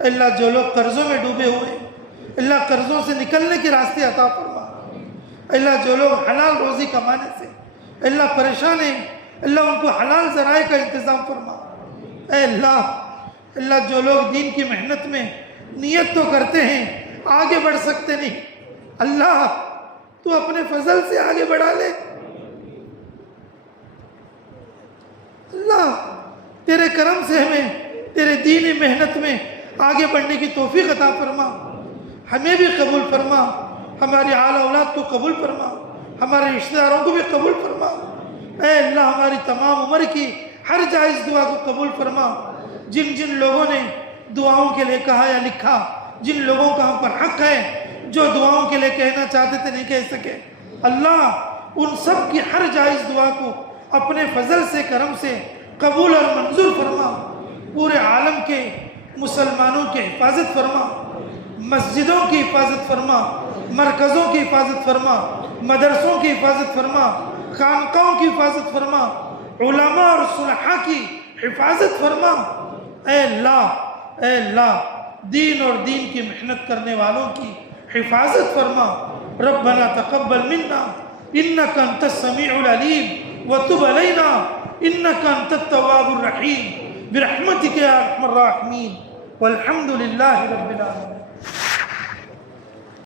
اے اللہ جو لوگ قرضوں میں ڈوبے ہوئے اے اللہ قرضوں سے نکلنے کے راستے عطا فرما۔ اے اللہ جو لوگ حلال روزی کمانے سے اے اللہ پریشان ہیں اے اللہ ان کو حلال ذرائع کا انتظام فرما۔ اے اللہ جو لوگ دین کی محنت میں نیت تو کرتے ہیں آگے بڑھ سکتے نہیں، اللہ تو اپنے فضل سے آگے بڑھا لے۔ اللہ تیرے کرم سے ہمیں تیرے دینی محنت میں آگے بڑھنے کی توفیق عطا فرما، ہمیں بھی قبول فرما، ہماری آل اولاد کو قبول فرما، ہمارے رشتہ داروں کو بھی قبول فرما۔ اے اللہ ہماری تمام عمر کی ہر جائز دعا کو قبول فرما۔ جن جن لوگوں نے دعاؤں کے لیے کہا یا لکھا، جن لوگوں کا ہم پر حق ہے، جو دعاؤں کے لیے کہنا چاہتے تھے نہیں کہہ سکے، اللہ ان سب کی ہر جائز دعا کو اپنے فضل سے کرم سے قبول اور منظور فرما، پورے عالم کے مسلمانوں کی حفاظت فرما، مسجدوں کی حفاظت فرما، مرکزوں کی حفاظت فرما، مدرسوں کی حفاظت فرما، خانقاہوں کی حفاظت فرما، علماء اور صلحاء کی حفاظت فرما۔ اے اللہ دین اور دین کی محنت کرنے والوں کی حفاظت فرما۔ ربنا تقبل منا انك انت السميع العليم وتب علينا انك انت التواب الرحيم برحمتك يا ارحم الراحمين والحمد لله رب العالمين۔